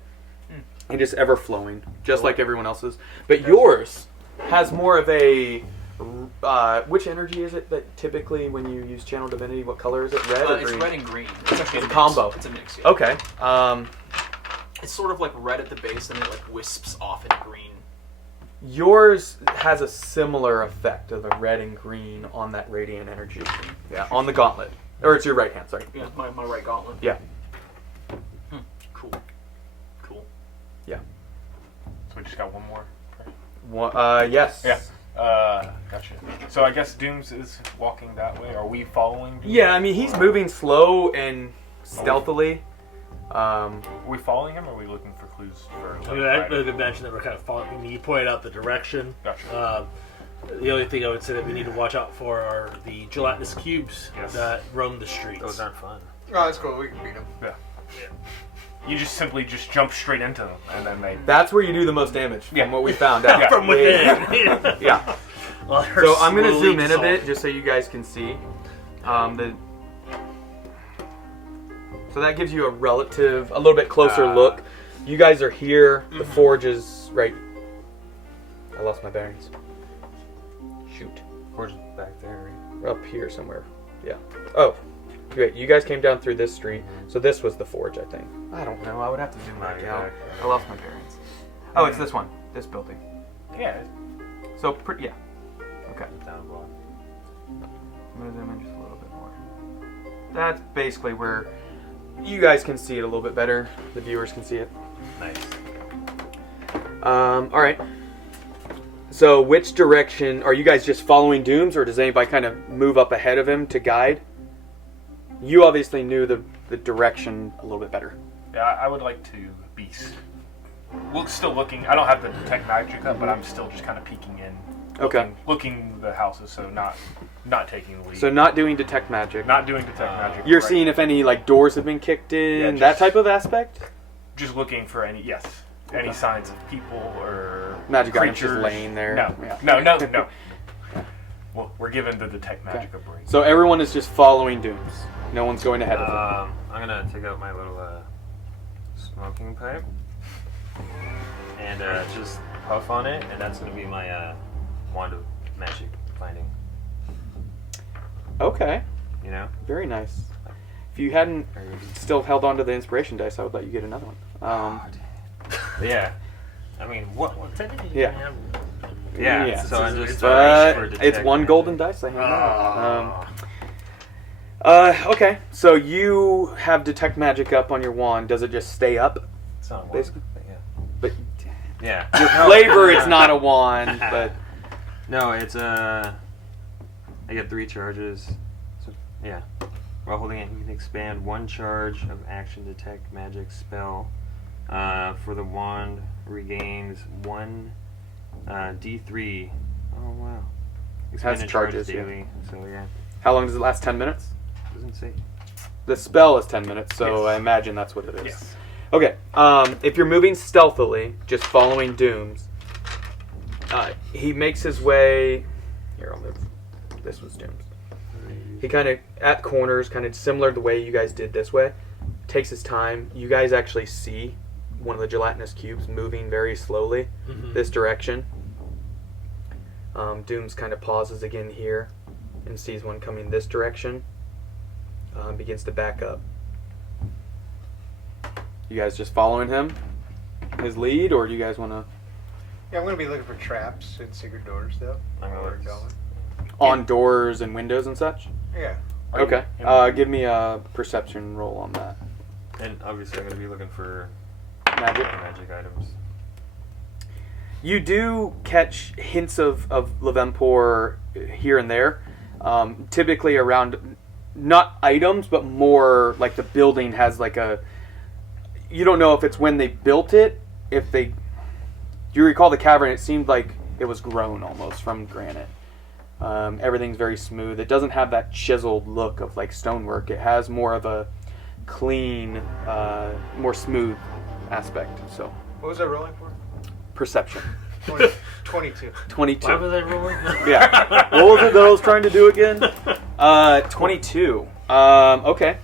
and just ever flowing, just like everyone else's. But yours has more of a which energy is it that typically when you use Channel Divinity, what color is it? Red or It's green? red and green. It's actually It's a combo. It's a mix. Yeah. Okay. It's sort of like red at the base, and it like wisps off into green. Yours has a similar effect of the red and green on that radiant energy. Yeah, on the gauntlet. Or it's your right hand, sorry. Yeah, my right gauntlet. Yeah. Cool. Cool. Yeah. So we just got one more. Yes. Yeah. Gotcha. So I guess Dooms is walking that way. Are we following Dooms? Yeah, I mean, he's moving slow and stealthily. Are we following him, or are we looking for clues for I mean, I would mention that we're kind of following. I mean, you pointed out the direction. Gotcha. The only thing I would say that we need to watch out for are the gelatinous cubes that roam the streets. Those aren't fun. Oh, that's cool. We can beat him. Yeah. You just simply jump straight into them, and then they... That's where you do the most damage, from Yeah. what we found out. Yeah. From within. Yeah. Well, So I'm going to slowly zoom in a dissolve. bit, just so you guys can see. So that gives you a little bit closer look. You guys are here. The forge is right... I lost my bearings. Shoot. Forge is back there, right? Up here somewhere. Yeah. Oh. Great. You guys came down through this street. So this was the forge, I think. I don't know. I would have to zoom back out. I lost my bearings. Oh, it's this one. This building. Yeah. So, yeah. Okay. Down a block. I'm going to zoom in just a little bit more. That's basically where you guys can see it a little bit better. The viewers can see it. Nice. All right. So, which direction are you guys just following Dooms, or does anybody kind of move up ahead of him to guide? You obviously knew the direction a little bit better. Yeah, I would like to be still looking. I don't have the detect magic up, but I'm still just kind of peeking in. Looking the houses, so not taking the lead. So, not doing detect magic. Not doing detect magic. You're right. seeing if any like doors have been kicked in, that type of aspect. Just looking for any signs of people or Magic items creatures. just laying there. No, Yeah. no. Well, we're given the detect magic a break. So everyone is just following Dooms. No one's going ahead of him. I'm gonna take out my little smoking pipe and just puff on it, and that's gonna be my wand of magic finding. Okay. You know? Very nice. If you hadn't still held on to the inspiration dice, I would let you get another one. Yeah. I mean, what? Yeah. Yeah. So I just it's one golden dice I have. Okay, so you have detect magic up on your wand. Does it just stay up? It's not one, basically? but yeah. yeah. Your flavor, it's not a wand, but no, it's I get 3 charges. So yeah. While holding it, you can expand 1 charge of action detect magic spell. For the wand, regains 1 D3. Oh wow. Expanded charges, daily. So yeah. How long does it last? 10 minutes? Doesn't say. The spell is 10 minutes, so Yes. I imagine that's what it is. Yes. Okay, if you're moving stealthily, just following Dooms, he makes his way... Here, I'll move. This was Dooms. He kind of, at corners, kind of similar to the way you guys did this way, takes his time. You guys actually see one of the gelatinous cubes moving very slowly this direction. Dooms kind of pauses again here and sees one coming this direction. Begins to back up. You guys just following him, his lead, or do you guys want to? Yeah, I'm gonna be looking for traps and secret doors, though. I'm Where we're gonna going. On doors and windows and such? Yeah. Okay. Give me a perception roll on that. And obviously, I'm gonna be looking for Magic. magic items. You do catch hints of Levempor here and there. Typically around, not items, but more like the building has like a... You don't know if it's when they built it, if they... You recall the cavern, it seemed like it was grown almost from granite. Everything's very smooth. It doesn't have that chiseled look of like stonework. It has more of a clean, more smooth aspect. So, What was I rolling for? perception. 22. 22. Why was I rolling? Yeah. What was it that I was trying to do again? 22. Okay.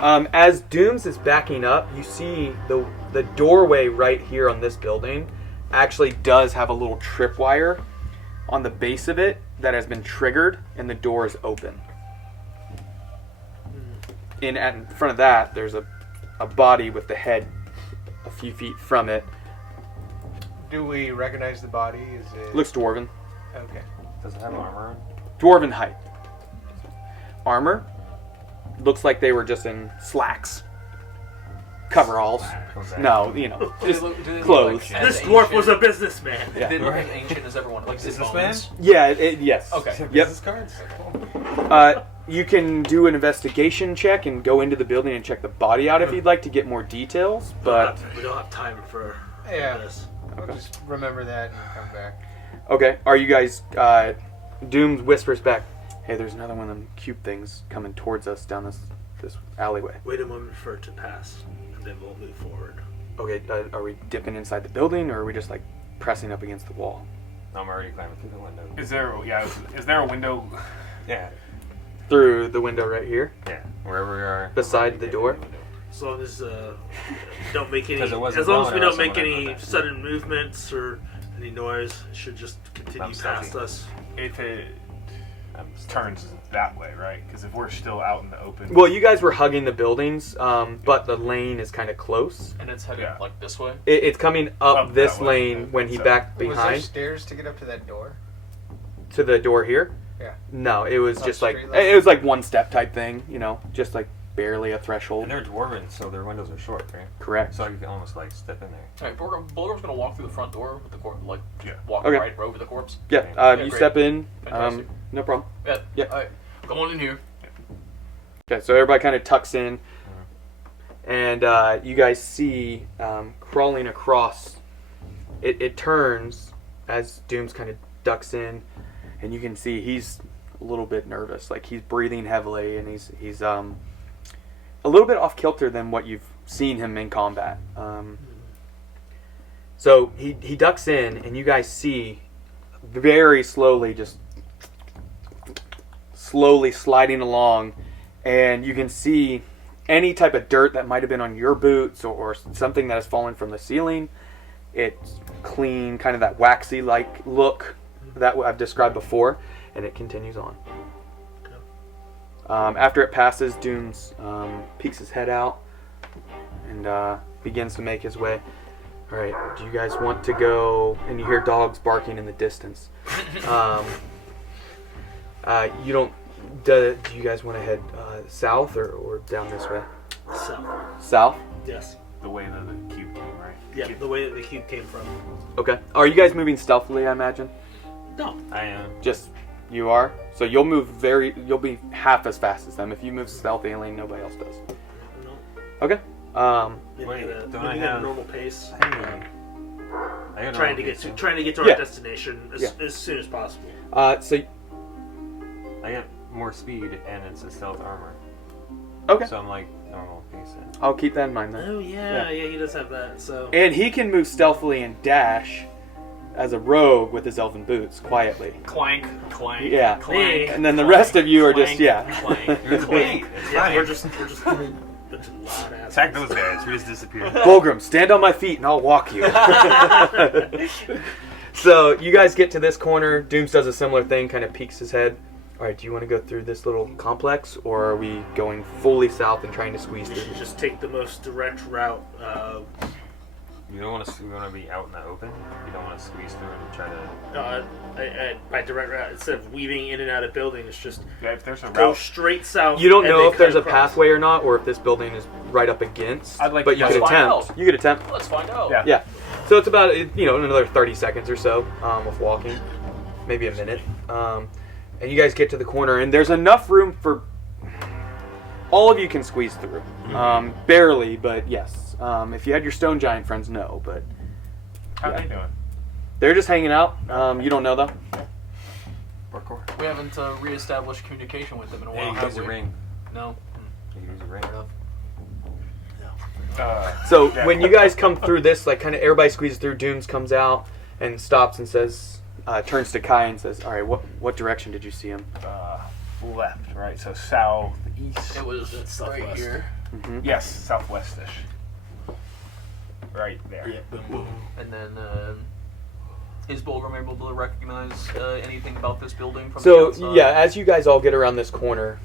As Dooms is backing up, you see the doorway right here on this building actually does have a little tripwire on the base of it that has been triggered, and the door is open. In front of that, there's a body with the head a few feet from it. Do we recognize the body? Is it... Looks dwarven. Okay. Does it have armor on? Dwarven height. Armor. Looks like they were just in slacks. Coveralls. Okay. No, Do they just look- do they look clothes. like as This dwarf ancient- was a businessman. Yeah. They look as ancient as everyone. Like Businessman? bones. Yeah, yes. Okay. Yep. Business cards? You can do an investigation check and go into the building and check the body out if you'd like to get more details, but... we don't have time for Yeah. this. I'll just remember that and come back. Okay, are you guys... Dooms whispers back, hey, there's another one of them cube things coming towards us down this alleyway. Wait a moment for it to pass, and then we'll move forward. Okay, are we dipping inside the building, or are we just, like, pressing up against the wall? I'm already climbing through the window. Is there a window? Yeah. Through the window right here? Yeah. Wherever we are. Beside the door? As long as don't make any, 'Cause it wasn't as long as blowing we or don't make someone any had that. sudden movements or any noise, it should just continue I'm past stealthy. us. If it I'm turns that way, right? Because if we're still out in the open... Well, you guys were hugging the buildings, but the lane is kind of close. And it's headed Yeah. like this way. It's coming up Up this that way. lane when he So- backed Was there behind stairs to get up to that door? to the door here. Yeah. No, it was Oh, just like straight line? it was like one step type thing, just like barely a threshold. And they're dwarven, so their windows are short, right? Correct. So you can almost like step in there. Alright, Bulgur's gonna walk through the front door with the corpse, like Yeah. walk Okay. right over the corpse. Yeah, Yeah, you great. step in. Fantastic. No problem. Yeah. Yeah. Alright, come on in here. Okay, so everybody kind of tucks in, and you guys see crawling across. It turns as Dooms kind of ducks in, and you can see he's a little bit nervous, like he's breathing heavily, and he's a little bit off kilter than what you've seen him in combat. So he ducks in, and you guys see very slowly, just slowly sliding along, and you can see any type of dirt that might have been on your boots or something that has fallen from the ceiling. It's clean, kind of that waxy like look that I've described before, and it continues on. After it passes, Dooms peeks his head out and begins to make his way. All right, do you guys want to go? And you hear dogs barking in the distance. You don't. Do you guys want to head south or down this way? South. South. Yes. The way that the cube came, right? Yeah, the way that the cube came from. Okay. Are you guys moving stealthily? I imagine. No. I am. Just you are. So you'll move you'll be half as fast as them. If you move stealthily, nobody else does. No. Okay. Maybe Wait, at a, don't maybe I at have- a normal pace. I got Trying no to get to location. our Yeah. destination Yeah. as soon as possible. So I got more speed and it's a stealth armor. okay. So I'm like normal pace. I'll keep that in mind then. Oh yeah, he does have that. So And he can move stealthily and dash. as a rogue with his elven boots, quietly. Clank, clank, Yeah. clank. And then the rest of you are just, clank, yeah. clank, clank. Yeah, we're just loud ass. Attack those guys. We just disappeared. Fulgrim, stand on my feet and I'll walk you. So you guys get to this corner. Dooms does a similar thing, kind of peeks his head. All right, do you want to go through this little complex, or are we going fully south and trying to squeeze We through? should just take the most direct route. You don't want to. We want to be out in the open. You don't want to squeeze through and try to. By direct route, instead of weaving in and out of buildings, it's just Yeah, if there's a go route, straight south. You don't and know then if there's cut a across. pathway or not, or if this building is right up against. I'd like but to you could find attempt. out. You could attempt. Let's find out. Yeah. Yeah. So it's about another 30 seconds or so with walking, maybe a minute. And you guys get to the corner, and there's enough room for all of you can squeeze through. Barely, but yes. If you had your stone giant friends, no. But how yeah. they doing? they're just hanging out. You don't know them. Parkour. We haven't reestablished communication with them in a Hey, while, you have use a we? ring. No. You can use a ring. Fair enough. So Yeah. when you guys come through this, like kind of everybody squeezes through, Dooms comes out and stops and says, turns to Kai and says, "All right, what direction did you see him?" Left, right? So south, east. It was That's right southwest. here. Yes, southwestish. Right there. Yeah, boom, boom. And then, is Bulgrim able to recognize anything about this building from the So outside? yeah, as you guys all get around this corner,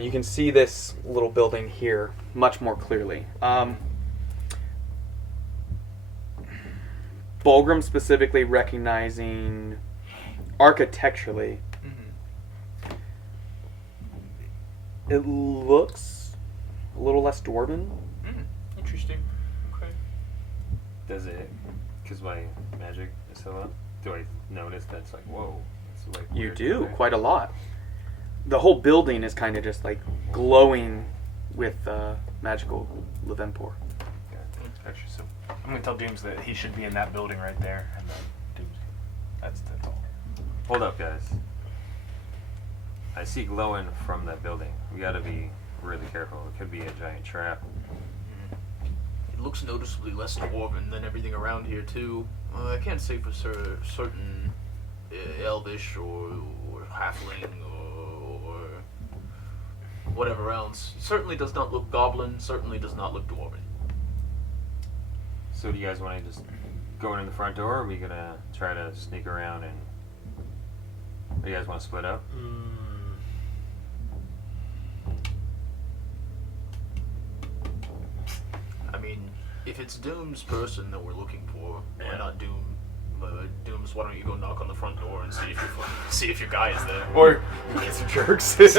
you can see this little building here much more clearly. Bulgrim specifically recognizing architecturally, it looks a little less dwarven. Interesting. Okay. Does it? Because my magic is so up. Do I notice that's like whoa? It's like You weird do, way? quite a lot. The whole building is kind of just like glowing with magical Levempor. Actually, so I'm gonna tell Dooms that he should be in that building right there, and then Dooms. That's all. Hold up, guys. I see glowing from that building. We gotta be really careful. It could be a giant trap. It looks noticeably less dwarven than everything around here, too. I can't say for certain elvish or halfling or whatever else. Certainly does not look goblin, certainly does not look dwarven. So do you guys want to just go in the front door, or are we gonna try to sneak around and? Or you guys want to split up? I mean, if it's Doom's person that we're looking for, why not Doom? Doom's, why don't you go knock on the front door and see if your guy is there? Or get some jerks. see if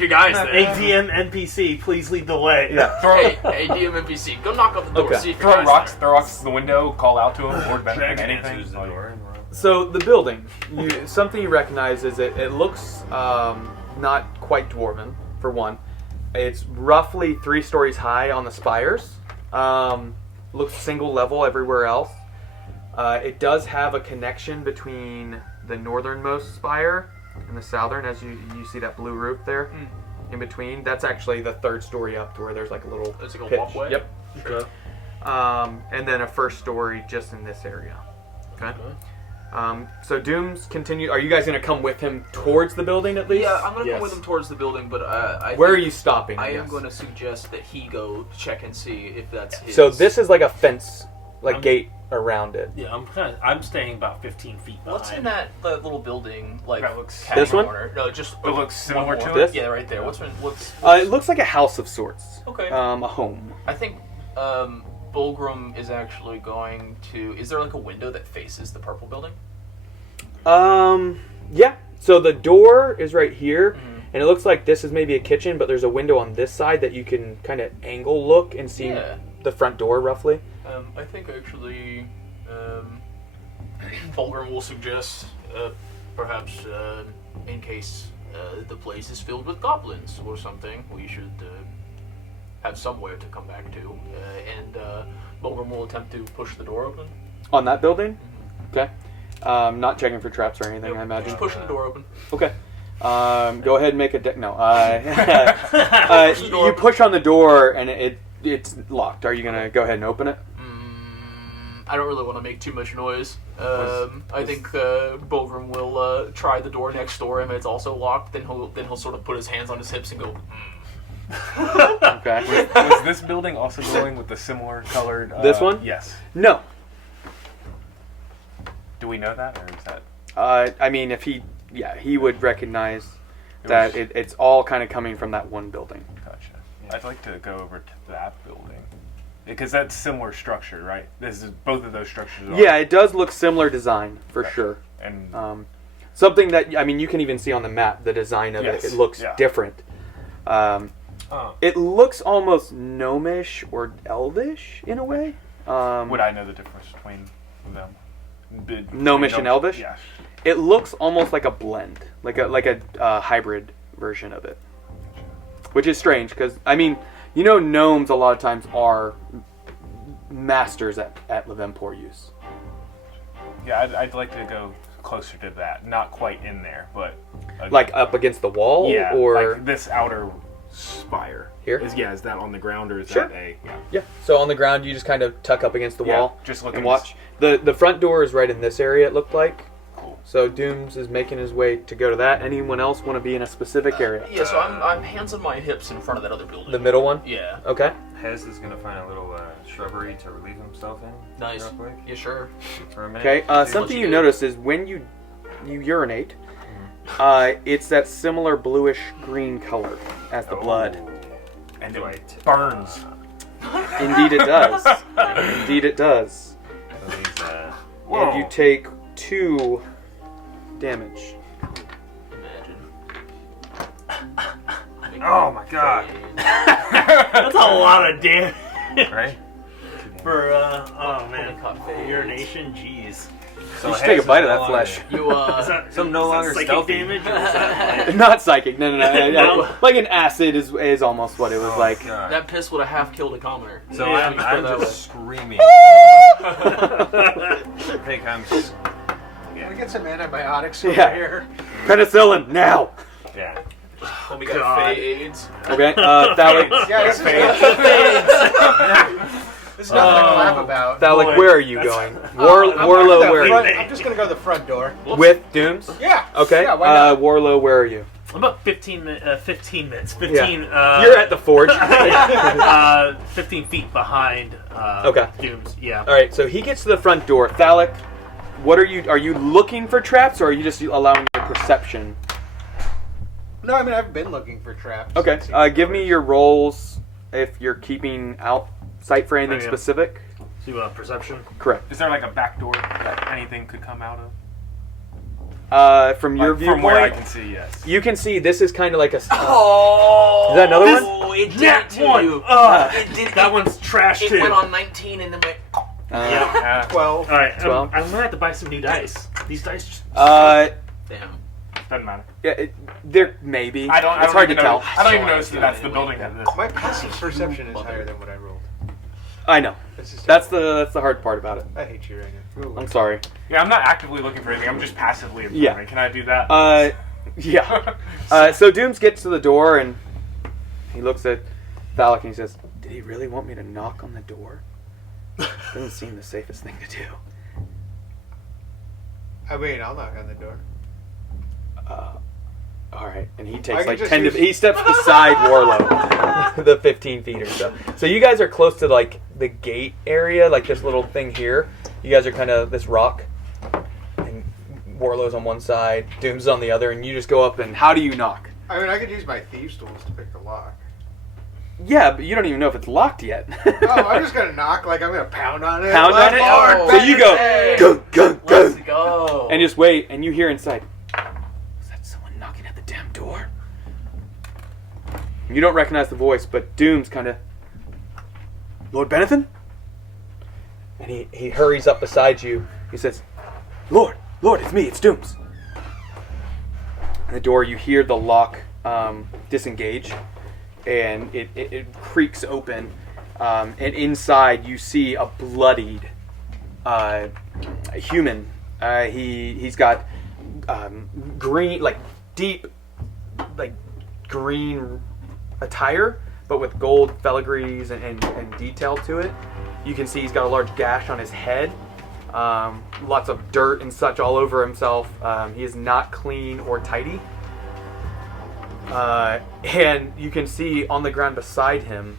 your guy is there. ADM NPC, please lead the way. Yeah. Hey, DM NPC, go knock on the door. Okay. See if your Throw guy's rocks, there. throw rocks to the window, call out to him, Lord Benethon, Dragon anything. answers the door and we're up. So the building, something you recognize is it looks not quite dwarven, for one. It's roughly 3 stories high on the spires. Looks single level everywhere else. It does have a connection between the northernmost spire and the southern, as you see that blue roof there in between. That's actually the 3rd story up to where there's like a little It's like a pitch. walkway? Yep. Sure. And then a 1st story just in this area. Okay. So Dooms continue. Are you guys going to come with him towards the building at least? Yeah, I'm gonna Yes. come with him towards the building, but Where are think you stopping? I am guess? going to suggest that he go check and see if that's his. So this is like a fence, gate around it. Yeah, I'm staying about 15 feet behind. What's in that little building? Like That looks- catty This one? corner? No, just It looks similar one to more. it? This? Yeah, right there. What's It looks like a house of sorts. okay? A home. I think Bulgrim is actually going to. Is there like a window that faces the purple building? Yeah. So the door is right here, and it looks like this is maybe a kitchen, but there's a window on this side that you can kind of angle look and see Yeah. the front door roughly. I think actually, Bulgrim will suggest perhaps in case the place is filled with goblins or something, we should have somewhere to come back to, and Bulgrim will attempt to push the door open. On that building? Okay. Not checking for traps or anything, I imagine. Just pushing the door open. Okay. Go ahead and make a deck. No. You push on the door and it's locked. Are you gonna go ahead and open it? I don't really want to make too much noise. I think Bovrum will try the door next door, and if it's also locked, then he'll sort of put his hands on his hips and go. Okay. Was this building also going with the similar colored? This one? Yes. No. Do we know that, or is that? I mean, if he would recognize that it's all kind of coming from that one building. Gotcha. I'd like to go over to that building because that's similar structure, right? This is both of those structures. Yeah, it does look similar design for sure. And something that you can even see on the map, the design of it. It looks different. It looks almost gnomish or elvish in a way. Would I know the difference between them? Gnomish and elvish? Yes. It looks almost like a blend, like a hybrid version of it, which is strange because gnomes a lot of times are masters at Levempor use. Yeah, I'd like to go closer to that. Not quite in there, but like up against the wall, or like this outer spire. Here? Is that on the ground or is Sure. that a Yeah. So on the ground, you just kind of tuck up against the wall, just look and and watch. The front door is right in this area. It looked like. Cool. So Dooms is making his way to go to that. Anyone else want to be in a specific area? Yeah, so I'm hands on my hips in front of that other building. The middle one. Yeah. Okay. Hez is gonna find a little shrubbery to relieve himself in. Nice. Real quick. Yeah, sure. For a minute. Okay. what Something you you do. notice is when you urinate, it's that similar bluish green color as the blood. and Do it burns. Indeed, it does. Indeed, it does. So he's, And you take 2 damage. Imagine. Oh my god! That's a lot of damage Right? for Only caught fades. urination. Jeez. So You should take a Hez bite is of no that longer- flesh. You Is that, So I'm no is that longer psychic stealthy. damage, or is that like, Not psychic. No. Like an acid is almost what it was Oh, like. God. that piss would have half killed a commoner. So Yeah, I'm that way. just screaming. I think I'm just. Can we get some antibiotics over Yeah. here? Penicillin now. Yeah. Oh, we got God. fades. Okay. Thalic. Yeah, this is There's nothing to laugh about. Thalic, Boy, where are you that's- going? I'm Warlow, gonna where are front- you? I'm just gonna go to the front door. With Dooms? Yeah. Okay. Yeah, why not? Warlow, where are you? I'm about 15 minutes. 15 minutes. 15. You're at the forge. 15 feet behind. Okay. Dooms. Yeah. All right. So he gets to the front door. Thalic, what are you? Are you looking for traps, or are you just allowing your perception? No, I mean I've been looking for traps. Okay. Seen the Give me doors. your rolls if you're keeping out sight for anything I am. specific. To perception. Correct. Is there like a back door that anything could come out of? From your Like, from where I viewpoint, can see, yes. you can see this is kind of like a. Oh! Is that another one? Oh, it did Nat it to one. you. It did, That one's trash it too. went on 19 and then went. Yeah. 12. All right. 12. I'm gonna have to buy some new dice. These dice. Just Damn. Doesn't matter. Yeah, there maybe. I don't It's hard to even tell. know- I don't even So notice that that's the building that it is. My passive perception is higher than what I rolled. I know. This is That's terrible. the hard part about it. I hate you right now. Ooh. I'm sorry. Yeah, I'm not actively looking for anything. I'm just passively observing. Yeah. Can I do that? Yeah. So Dooms gets to the door and he looks at Thalic and he says, "Did he really want me to knock on the door? Doesn't seem the safest thing to do." I mean, I'll knock on the door. All right, and he I takes could like just 10 to... use- He steps beside Warlow, the 15 feet or so. So you guys are close to like the gate area, like this little thing here. You guys are kind of this rock. And Warlow's on one side, Doom's on the other, and you just go up and how do you knock? I mean, I could use my thieves' tools to pick the lock. Yeah, but you don't even know if it's locked yet. Oh, I'm just gonna knock like I'm gonna pound on it. Pound on it? Lord So you go, Benethon. go, go, Let's go. go. And just wait, and you hear inside, "Is that someone knocking at the damn door?" You don't recognize the voice, but Doom's kind of, "Lord Benethon?" And he hurries up beside you. He says, Lord, it's me, it's Dooms." And the door, you hear the lock disengage, and it creaks open, and inside you see a bloodied human. He's got green, like deep, like green attire, but with gold filigrees and detail to it. You can see he's got a large gash on his head. Lots of dirt and such all over himself. He is not clean or tidy. And you can see on the ground beside him,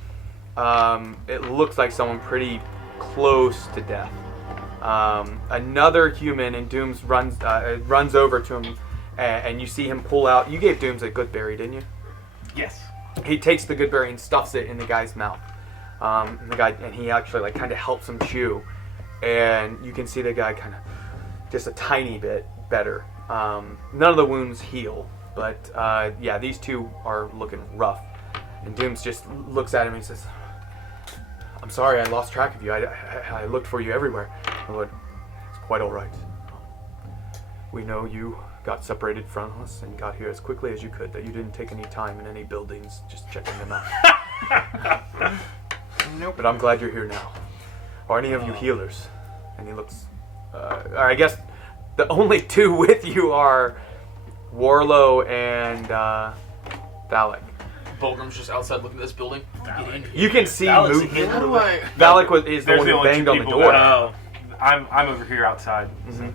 it looks like someone pretty close to death. Another human, and Dooms runs over to him, and you see him pull out. You gave Dooms a good berry, didn't you? Yes. He takes the good berry and stuffs it in the guy's mouth. And he actually like kind of helps him chew, and you can see the guy kind of just a tiny bit better. None of the wounds heal, but yeah, these two are looking rough. And Dooms just looks at him and says, "I'm sorry, I lost track of you. I looked for you everywhere." Lord, it's quite all right. We know you got separated from us and got here as quickly as you could, that you didn't take any time in any buildings just checking them out. Nope. But I'm glad you're here now. Are any of you healers? And he looks... I guess the only two with you are Warlow and Valak. Fulgrim's just outside looking at this building. You can see Valak's movement. How do I... Valak is the There's one the who only banged two on the people door. that- I'm over here outside. Mhm.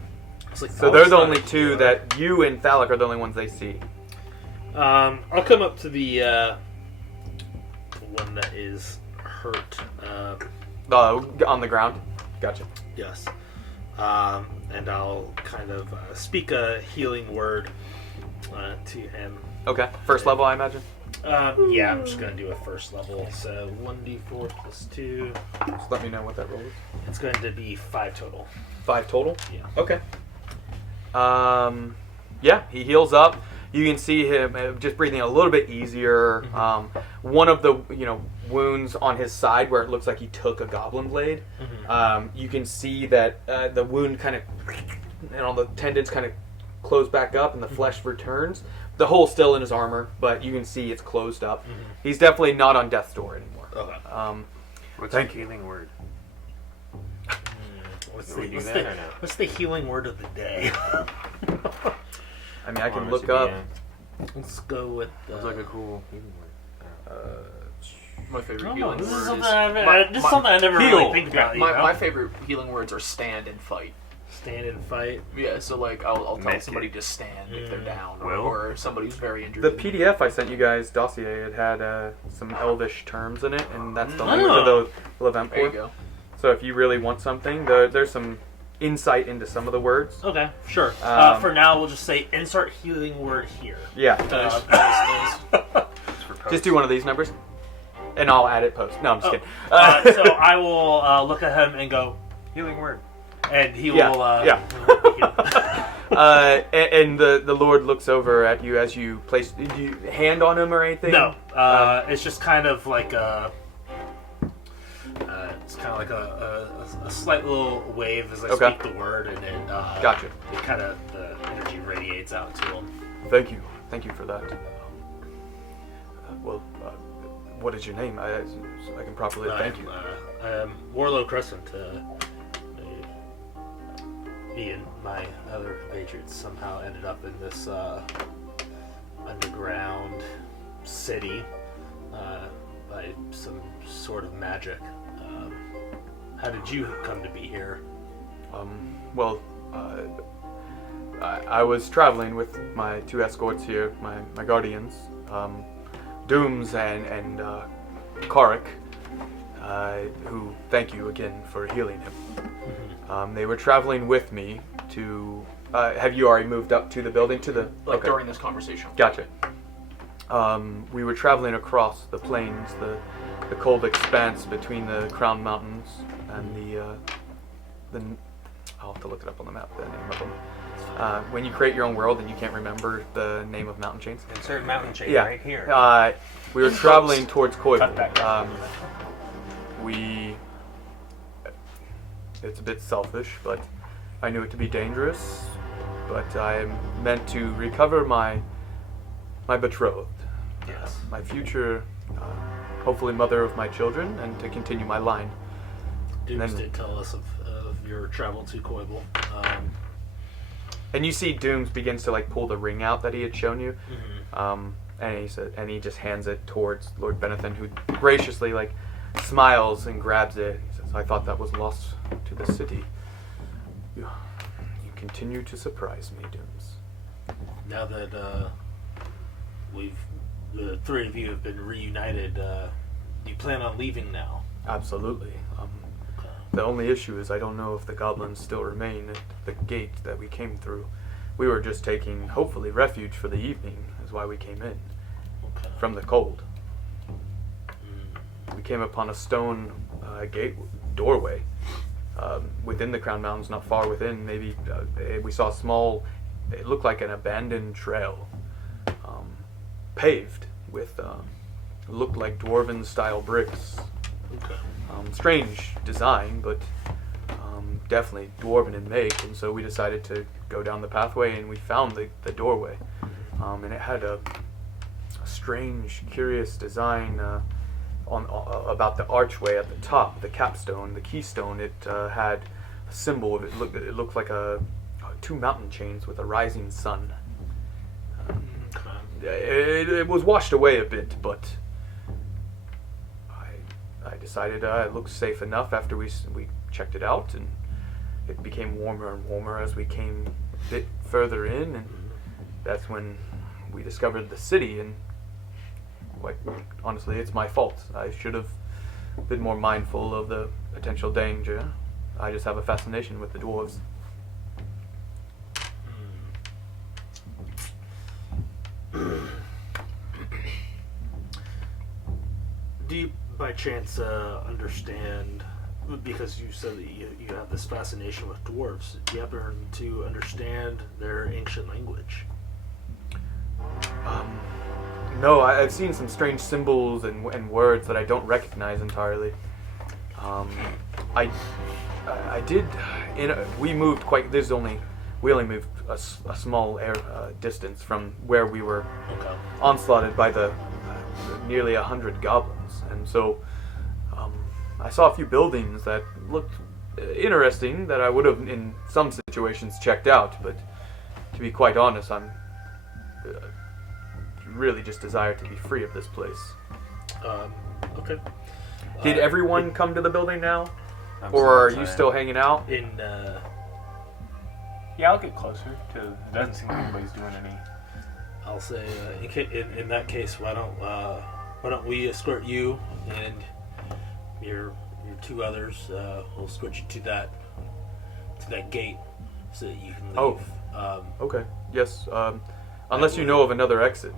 It's like So they're the Valak's only not two here. that you and Valak are the only ones they see. I'll come up to the one that is hurt. On the ground. Gotcha. Yes. And I'll kind of speak a healing word to him. Okay. First level, I imagine. Yeah, I'm just going to do a first level. So 1d4 plus 2. Just let me know what that roll is. It's going to be 5 total. 5 total? Yeah. Okay. Yeah, he heals up. You can see him just breathing a little bit easier. One of the wounds on his side where it looks like he took a goblin blade. You can see that the wound kind of, and all the tendons kind of close back up, and the flesh returns. The hole's still in his armor, but you can see it's closed up. He's definitely not on death's door anymore. Okay. What's the healing word? What's Do we do what's that the, or no? what's the healing word of the day? I mean, I can Or look is it up. Let's go with. Sounds like a cool healing word. My favorite No, healing this is word something, is... something I never heal. really think about. My favorite healing words are stand and fight. Stand and fight. Yeah, so like I'll tell Make somebody it. to stand if they're down, Will? or somebody who's very injured. The PDF I sent you guys, dossier, it had some Elvish terms in it, and that's the language of the Levant There you Port. go. So if you really want something, there's some insight into some of the words. Okay, sure. For now, we'll just say insert healing word here. Yeah. Nice. Just do one of these numbers, and I'll add it post. No, I'm just kidding. So I will look at him and go, Healing word. and he Yeah, will. yeah. And the Lord looks over at you as you place. Did you hand on him or anything? No, it's just kind of like a. It's kind of like a slight little wave as I Okay. speak the word, and then Gotcha. it kind of the energy radiates out to him. Thank you for that. What is your name? So I can properly thank you. I'm Warlow Crescent. Me and my other compatriots somehow ended up in this underground city by some sort of magic. How did you come to be here? I was traveling with my 2 escorts here, my guardians, Dooms and Karik, who thank you again for healing him. They were traveling with me to. Have you already moved up to the building to the? Like okay. during this conversation. Gotcha. We were traveling across the plains, the cold expanse between the Crown Mountains and the. I'll have to look it up on the map. The name of them. When you create your own world and you can't remember the name of mountain chains. Insert mountain chain Yeah. right here. We were traveling towards Cut Koivu. that. It's a bit selfish, but I knew it to be dangerous. But I meant to recover my betrothed. Yes. My future, hopefully mother of my children, and to continue my line. Dooms then- did tell us of your travel to Koivu. And you see Dooms begins to like pull the ring out that he had shown you. and he just hands it towards Lord Benethon, who graciously smiles and grabs it. He says, "I thought that was lost to the city. You continue to surprise me, Dooms." Now that the three of you have been reunited, do you plan on leaving now? Absolutely. The only issue is I don't know if the goblins still remain at the gate that we came through. We were just taking, hopefully, refuge for the evening, is why we came in. Okay. From the cold. We came upon a stone doorway within the Crown Mountains, not far within. Maybe we saw a small, it looked like an abandoned trail, paved with, looked like dwarven-style bricks. Okay. Strange design, but definitely dwarven in make, and so we decided to go down the pathway, and we found the doorway. And it had a strange, curious design about the archway at the top, the capstone, the keystone. It had a symbol. It looked like two mountain chains with a rising sun. It was washed away a bit, but I decided it looked safe enough after we checked it out, and it became warmer and warmer as we came a bit further in, and that's when we discovered the city. And quite honestly, it's my fault. I should have been more mindful of the potential danger. I just have a fascination with the dwarves. Do you by chance understand, because you said that you have this fascination with dwarves, do you happen to understand their ancient language? No, I've seen some strange symbols and words that I don't recognize entirely. I did. We moved quite. We only moved a small distance from where we were onslaughted by the nearly 100 goblins, and so I saw a few buildings that looked interesting that I would have in some situations checked out. But to be quite honest, I'm really just desire to be free of this place. Okay. Did everyone come to the building now? Or are you still hanging out? Yeah, I'll get closer to. It doesn't seem like anybody's doing any. I'll say, in that case, why don't we escort you and your two others? We'll escort you to that gate so that you can leave. Oh. Okay. Yes. Unless you know of another exit.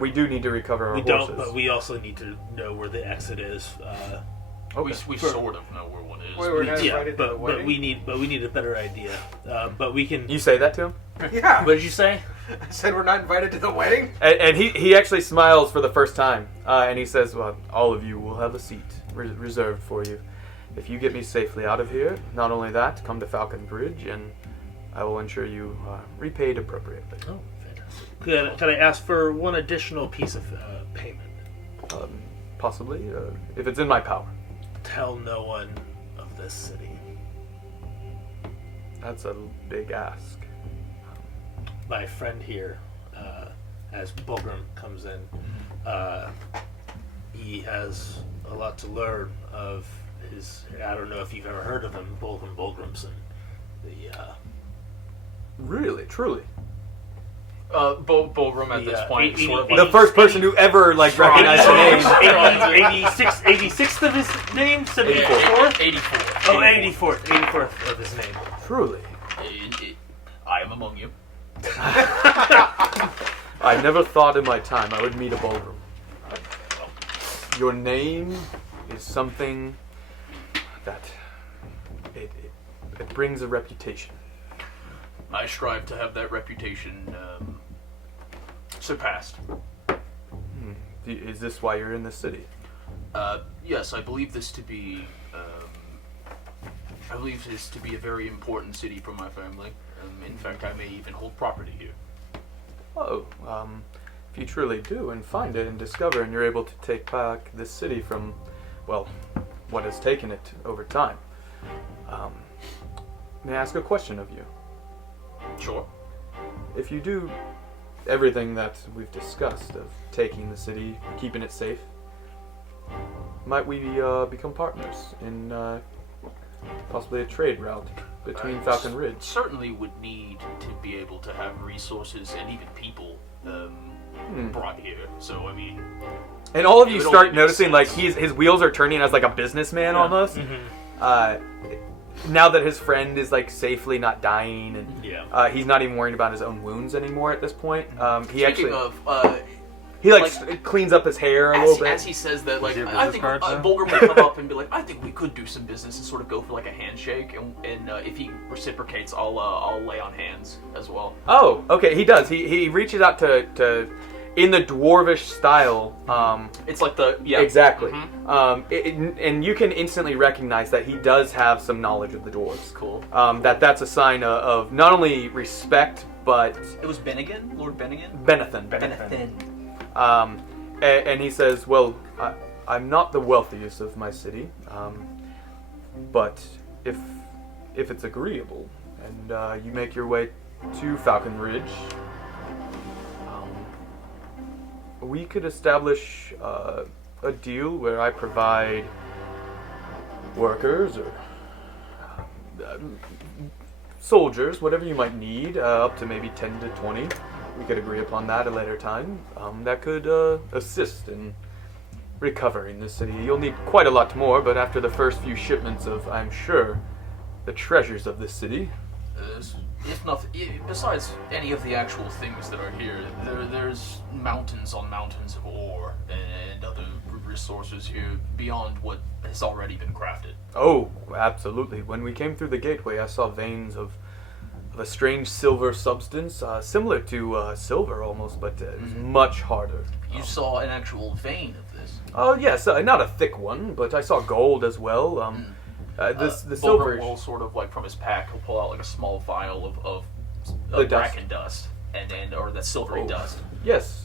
We do need to recover our horses. We don't, but we also need to know where the exit is. We sort of know where one is. Wait, we're not invited to the wedding? but we need a better idea. But we can. You say that to him? Yeah. What did you say? I said we're not invited to the wedding? And he actually smiles for the first time. And he says, "Well, all of you will have a seat reserved for you. If you get me safely out of here, not only that, come to Falcon Bridge, and I will ensure you are repaid appropriately." Oh, fantastic. Can I ask for one additional piece of payment? Possibly, if it's in my power. Tell no one of this city. That's a big ask. My friend here, as Bulgrim comes in, he has a lot to learn of his. I don't know if you've ever heard of him, Bulgrimson. Really, truly. Bulgrim at this point, sort of The first person who ever recognized the name. 86th of his name? 74th? 84th. Oh, 84th of his name. Truly. I am among you. I never thought in my time I would meet a Bulgrim. Your name is something that it brings a reputation. I strive to have that reputation surpassed. Is this why you're in this city? Yes, I believe this to be. I believe this to be a very important city for my family. In fact, I may even hold property here. Oh, if you truly do and find it and discover, and you're able to take back this city from, well, what has taken it over time. May I ask a question of you? Sure. If you do, everything that we've discussed of taking the city, keeping it safe, might we become partners in possibly a trade route between Falcon Ridge? Certainly would need to be able to have resources and even people brought here. So I mean, and all of it you would start only make noticing like sense. his wheels are turning as like a businessman almost. Now that his friend is like safely not dying, and he's not even worrying about his own wounds anymore at this point. He Speaking actually he cleans up his hair a little bit. As he says that, like, Is he a I business think card, though? Volgar will come up and be like, I think we could do some business and sort of go for like a handshake, and if he reciprocates, I'll lay on hands as well. Oh, okay, he does. He reaches out to in the dwarvish style. It's like the Exactly. Mhm. And you can instantly recognize that he does have some knowledge of the dwarves. Cool. That's a sign of not only respect, but It was Bennigan, Lord Bennigan. Benethon. And he says, well, I'm not the wealthiest of my city, but if it's agreeable, and you make your way to Falcon Ridge, we could establish a deal where I provide workers or soldiers, whatever you might need, up to maybe 10 to 20. We could agree upon that at a later time. That could assist in recovering the city. You'll need quite a lot more, but after the first few shipments of, I'm sure, the treasures of this city. If nothing, besides any of the actual things that are here, there's mountains on mountains of ore and other resources here beyond what has already been crafted. Oh, absolutely. When we came through the gateway, I saw veins of a strange silver substance, similar to silver almost, but it was much harder. You saw an actual vein of this. Oh yes, not a thick one, but I saw gold as well. The silver Volgar will sort of like from his pack, he'll pull out like a small vial of The dust. bracken dust, or that silvery dust. Yes,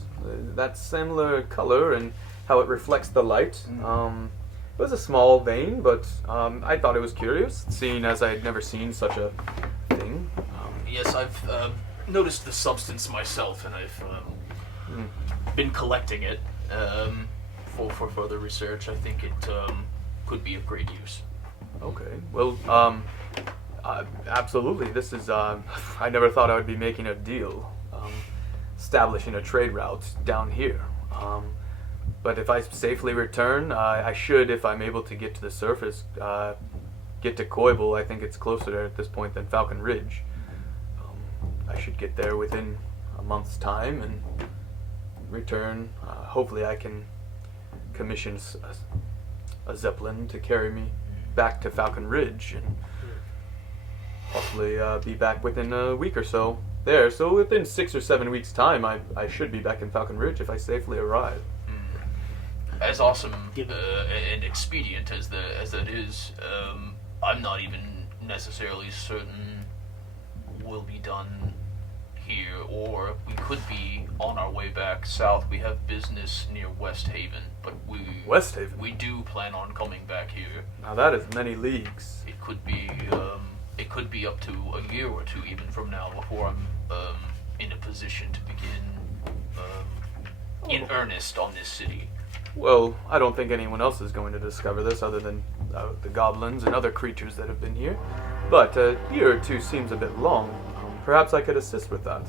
that similar color and how it reflects the light. It was a small vein, but I thought it was curious, seeing as I had never seen such a thing. Yes, I've noticed the substance myself, and I've been collecting it for further research. I think it could be of great use. Okay, well, absolutely. This is, I never thought I would be making a deal, establishing a trade route down here. But if I safely return, I should, if I'm able to get to the surface, get to Koible. I think it's closer at this point than Falcon Ridge. I should get there within a month's time and return. Hopefully I can commission a Zeppelin to carry me back to Falcon Ridge and possibly be back within a week or so there. So within 6 or 7 weeks' time, I should be back in Falcon Ridge if I safely arrive. As awesome and expedient as that is, I'm not even necessarily certain will be done here, or we could be on our way back south. We have business near West Haven, but West Haven? we do plan on coming back here. Now that is many leagues. It could be up to a year or two even from now before I'm in a position to begin in earnest on this city. Well, I don't think anyone else is going to discover this other than the goblins and other creatures that have been here. But a year or two seems a bit long. Perhaps I could assist with that.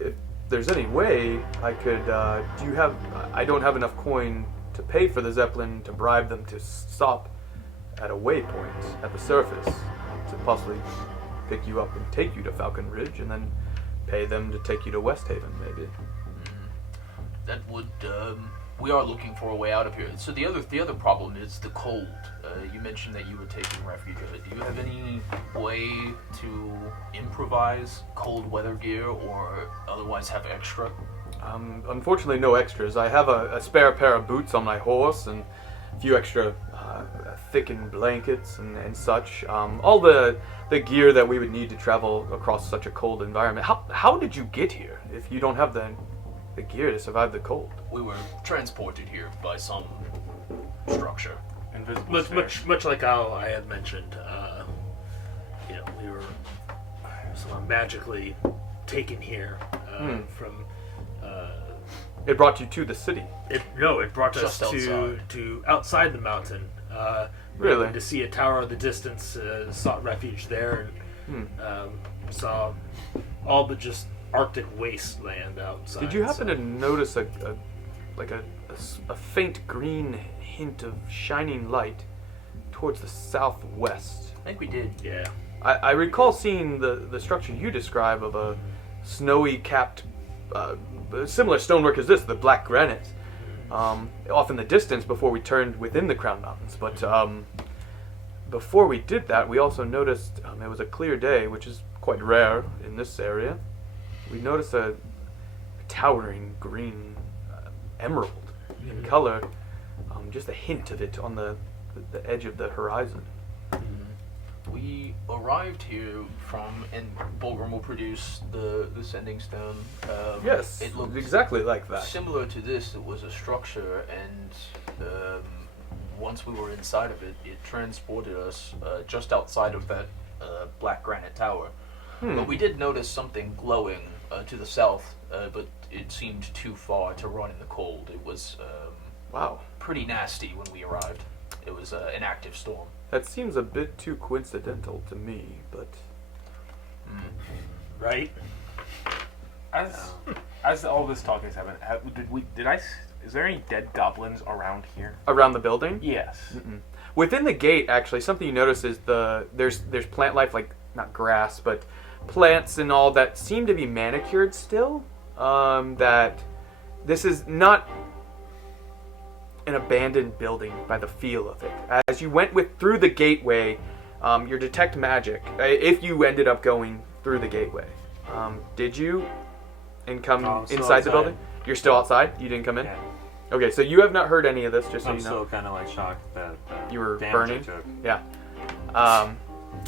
If there's any way I could, I don't have enough coin to pay for the Zeppelin to bribe them to stop at a waypoint at the surface to possibly pick you up and take you to Falcon Ridge and then pay them to take you to West Haven, maybe. That would, we are looking for a way out of here. So the other problem is the cold. You mentioned that you were taking refuge of it. Do you have any way to improvise cold weather gear or otherwise have extra? Unfortunately, no extras. I have a spare pair of boots on my horse and a few extra thickened blankets and such. All the gear that we would need to travel across such a cold environment. How did you get here if you don't have the gear to survive the cold? We were transported here by some structure. Invisible Much like how I had mentioned, we were somehow magically taken here from. It brought you to the city. It brought us Just to outside the mountain. Really? To see a tower in the distance, sought refuge there, and saw all but just Arctic wasteland outside. Did you happen to notice a faint green hint of shining light towards the southwest? I think we did. Yeah. I recall seeing the structure you describe of a snowy capped, similar stonework as this, the black granite, off in the distance before we turned within the Crown Mountains. But before we did that, we also noticed it was a clear day, which is quite rare in this area. We noticed a towering green emerald in color, just a hint of it on the edge of the horizon. We arrived here and Bulgrim will produce the sending stone. Yes, it looked exactly like that. similar to this. It was a structure, and once we were inside of it, it transported us just outside of that black granite tower. But we did notice something glowing to the south, but it seemed too far to run in the cold. It was Wow. pretty nasty when we arrived. It was an active storm. That seems a bit too coincidental to me, but Right? As all this talking is happening, is there any dead goblins around here? around the building? Yes. Within the gate, actually, something you notice is there's plant life, like not grass, but plants and all that seem to be manicured still. That this is not an abandoned building by the feel of it. As you went through the gateway, your detect magic. If you ended up going through the gateway, did you? And come I'm still inside the outside. building? You're still outside. You didn't come in. Yeah. Okay, so you have not heard any of this. Just so I'm you know. still kind of like shocked that You were damage burning? I took. Yeah.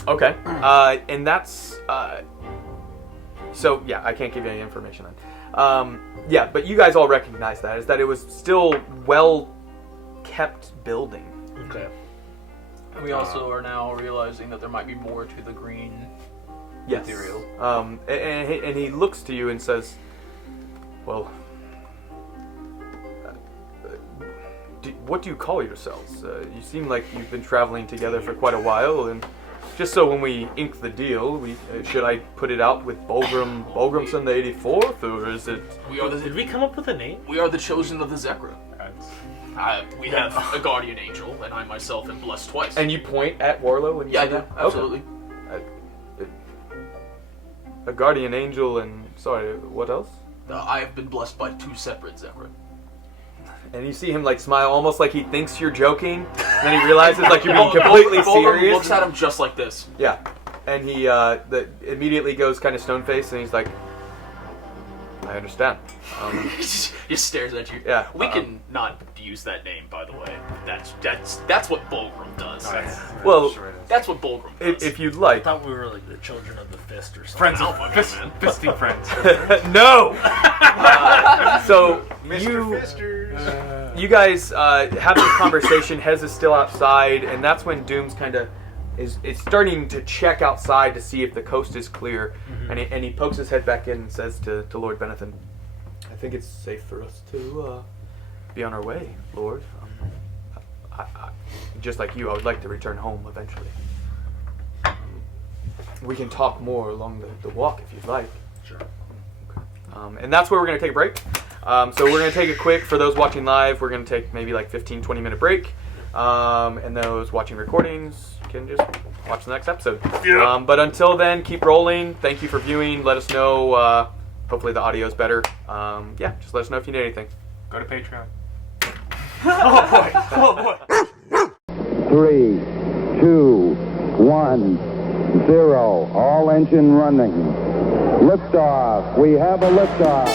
Okay. And that's. So, yeah, I can't give you any information then. Yeah, but you guys all recognize that, is that it was still well-kept building. Okay. And we also are now realizing that there might be more to the green Yes. material. And he looks to you and says, well, what do you call yourselves? You seem like you've been traveling together for quite a while, and just so when we ink the deal, should I put it out with Bulgrimson the 84th, or is it... Did we come up with a name? We are the chosen of the Zekra. We have a guardian angel, and I myself am blessed twice. And you point at Warlow when you yeah, I say do. that? Absolutely. Okay. A guardian angel and... Sorry, what else? I have been blessed by 2 separate Zekra. And you see him like smile, almost like he thinks you're joking. And then he realizes like you're being completely serious. Looks at him just like this. Yeah, and he immediately goes kind of stone faced, and he's like, "I understand." He just stares at you. Yeah. We can not use that name, by the way. That's what Bulgrim does. Well, That's what Bulgrim does. if you'd I like. thought we were like the children of the fist or something. Friends Oh, of fuck fist, it, man. fisting friends. No. So Mr. Fisters. you guys have this conversation. Hez is still outside, and that's when Dooms kind of is starting to check outside to see if the coast is clear. And he pokes his head back in and says to Lord Benethon, "I think it's safe for us to be on our way, Lord. I, just like you, I would like to return home eventually. We can talk more along the walk if you'd like." Sure. And that's where we're going to take a break. So we're going to take a quick, for those watching live, we're going to take maybe like 15-20 minute break. And those watching recordings can just watch the next episode. Yeah. But until then, keep rolling. Thank you for viewing. Let us know. Hopefully the audio's better. Yeah, just let us know if you need anything. Go to Patreon. Oh boy. 3, 2, 1, 0. All engine running. Liftoff. We have a liftoff.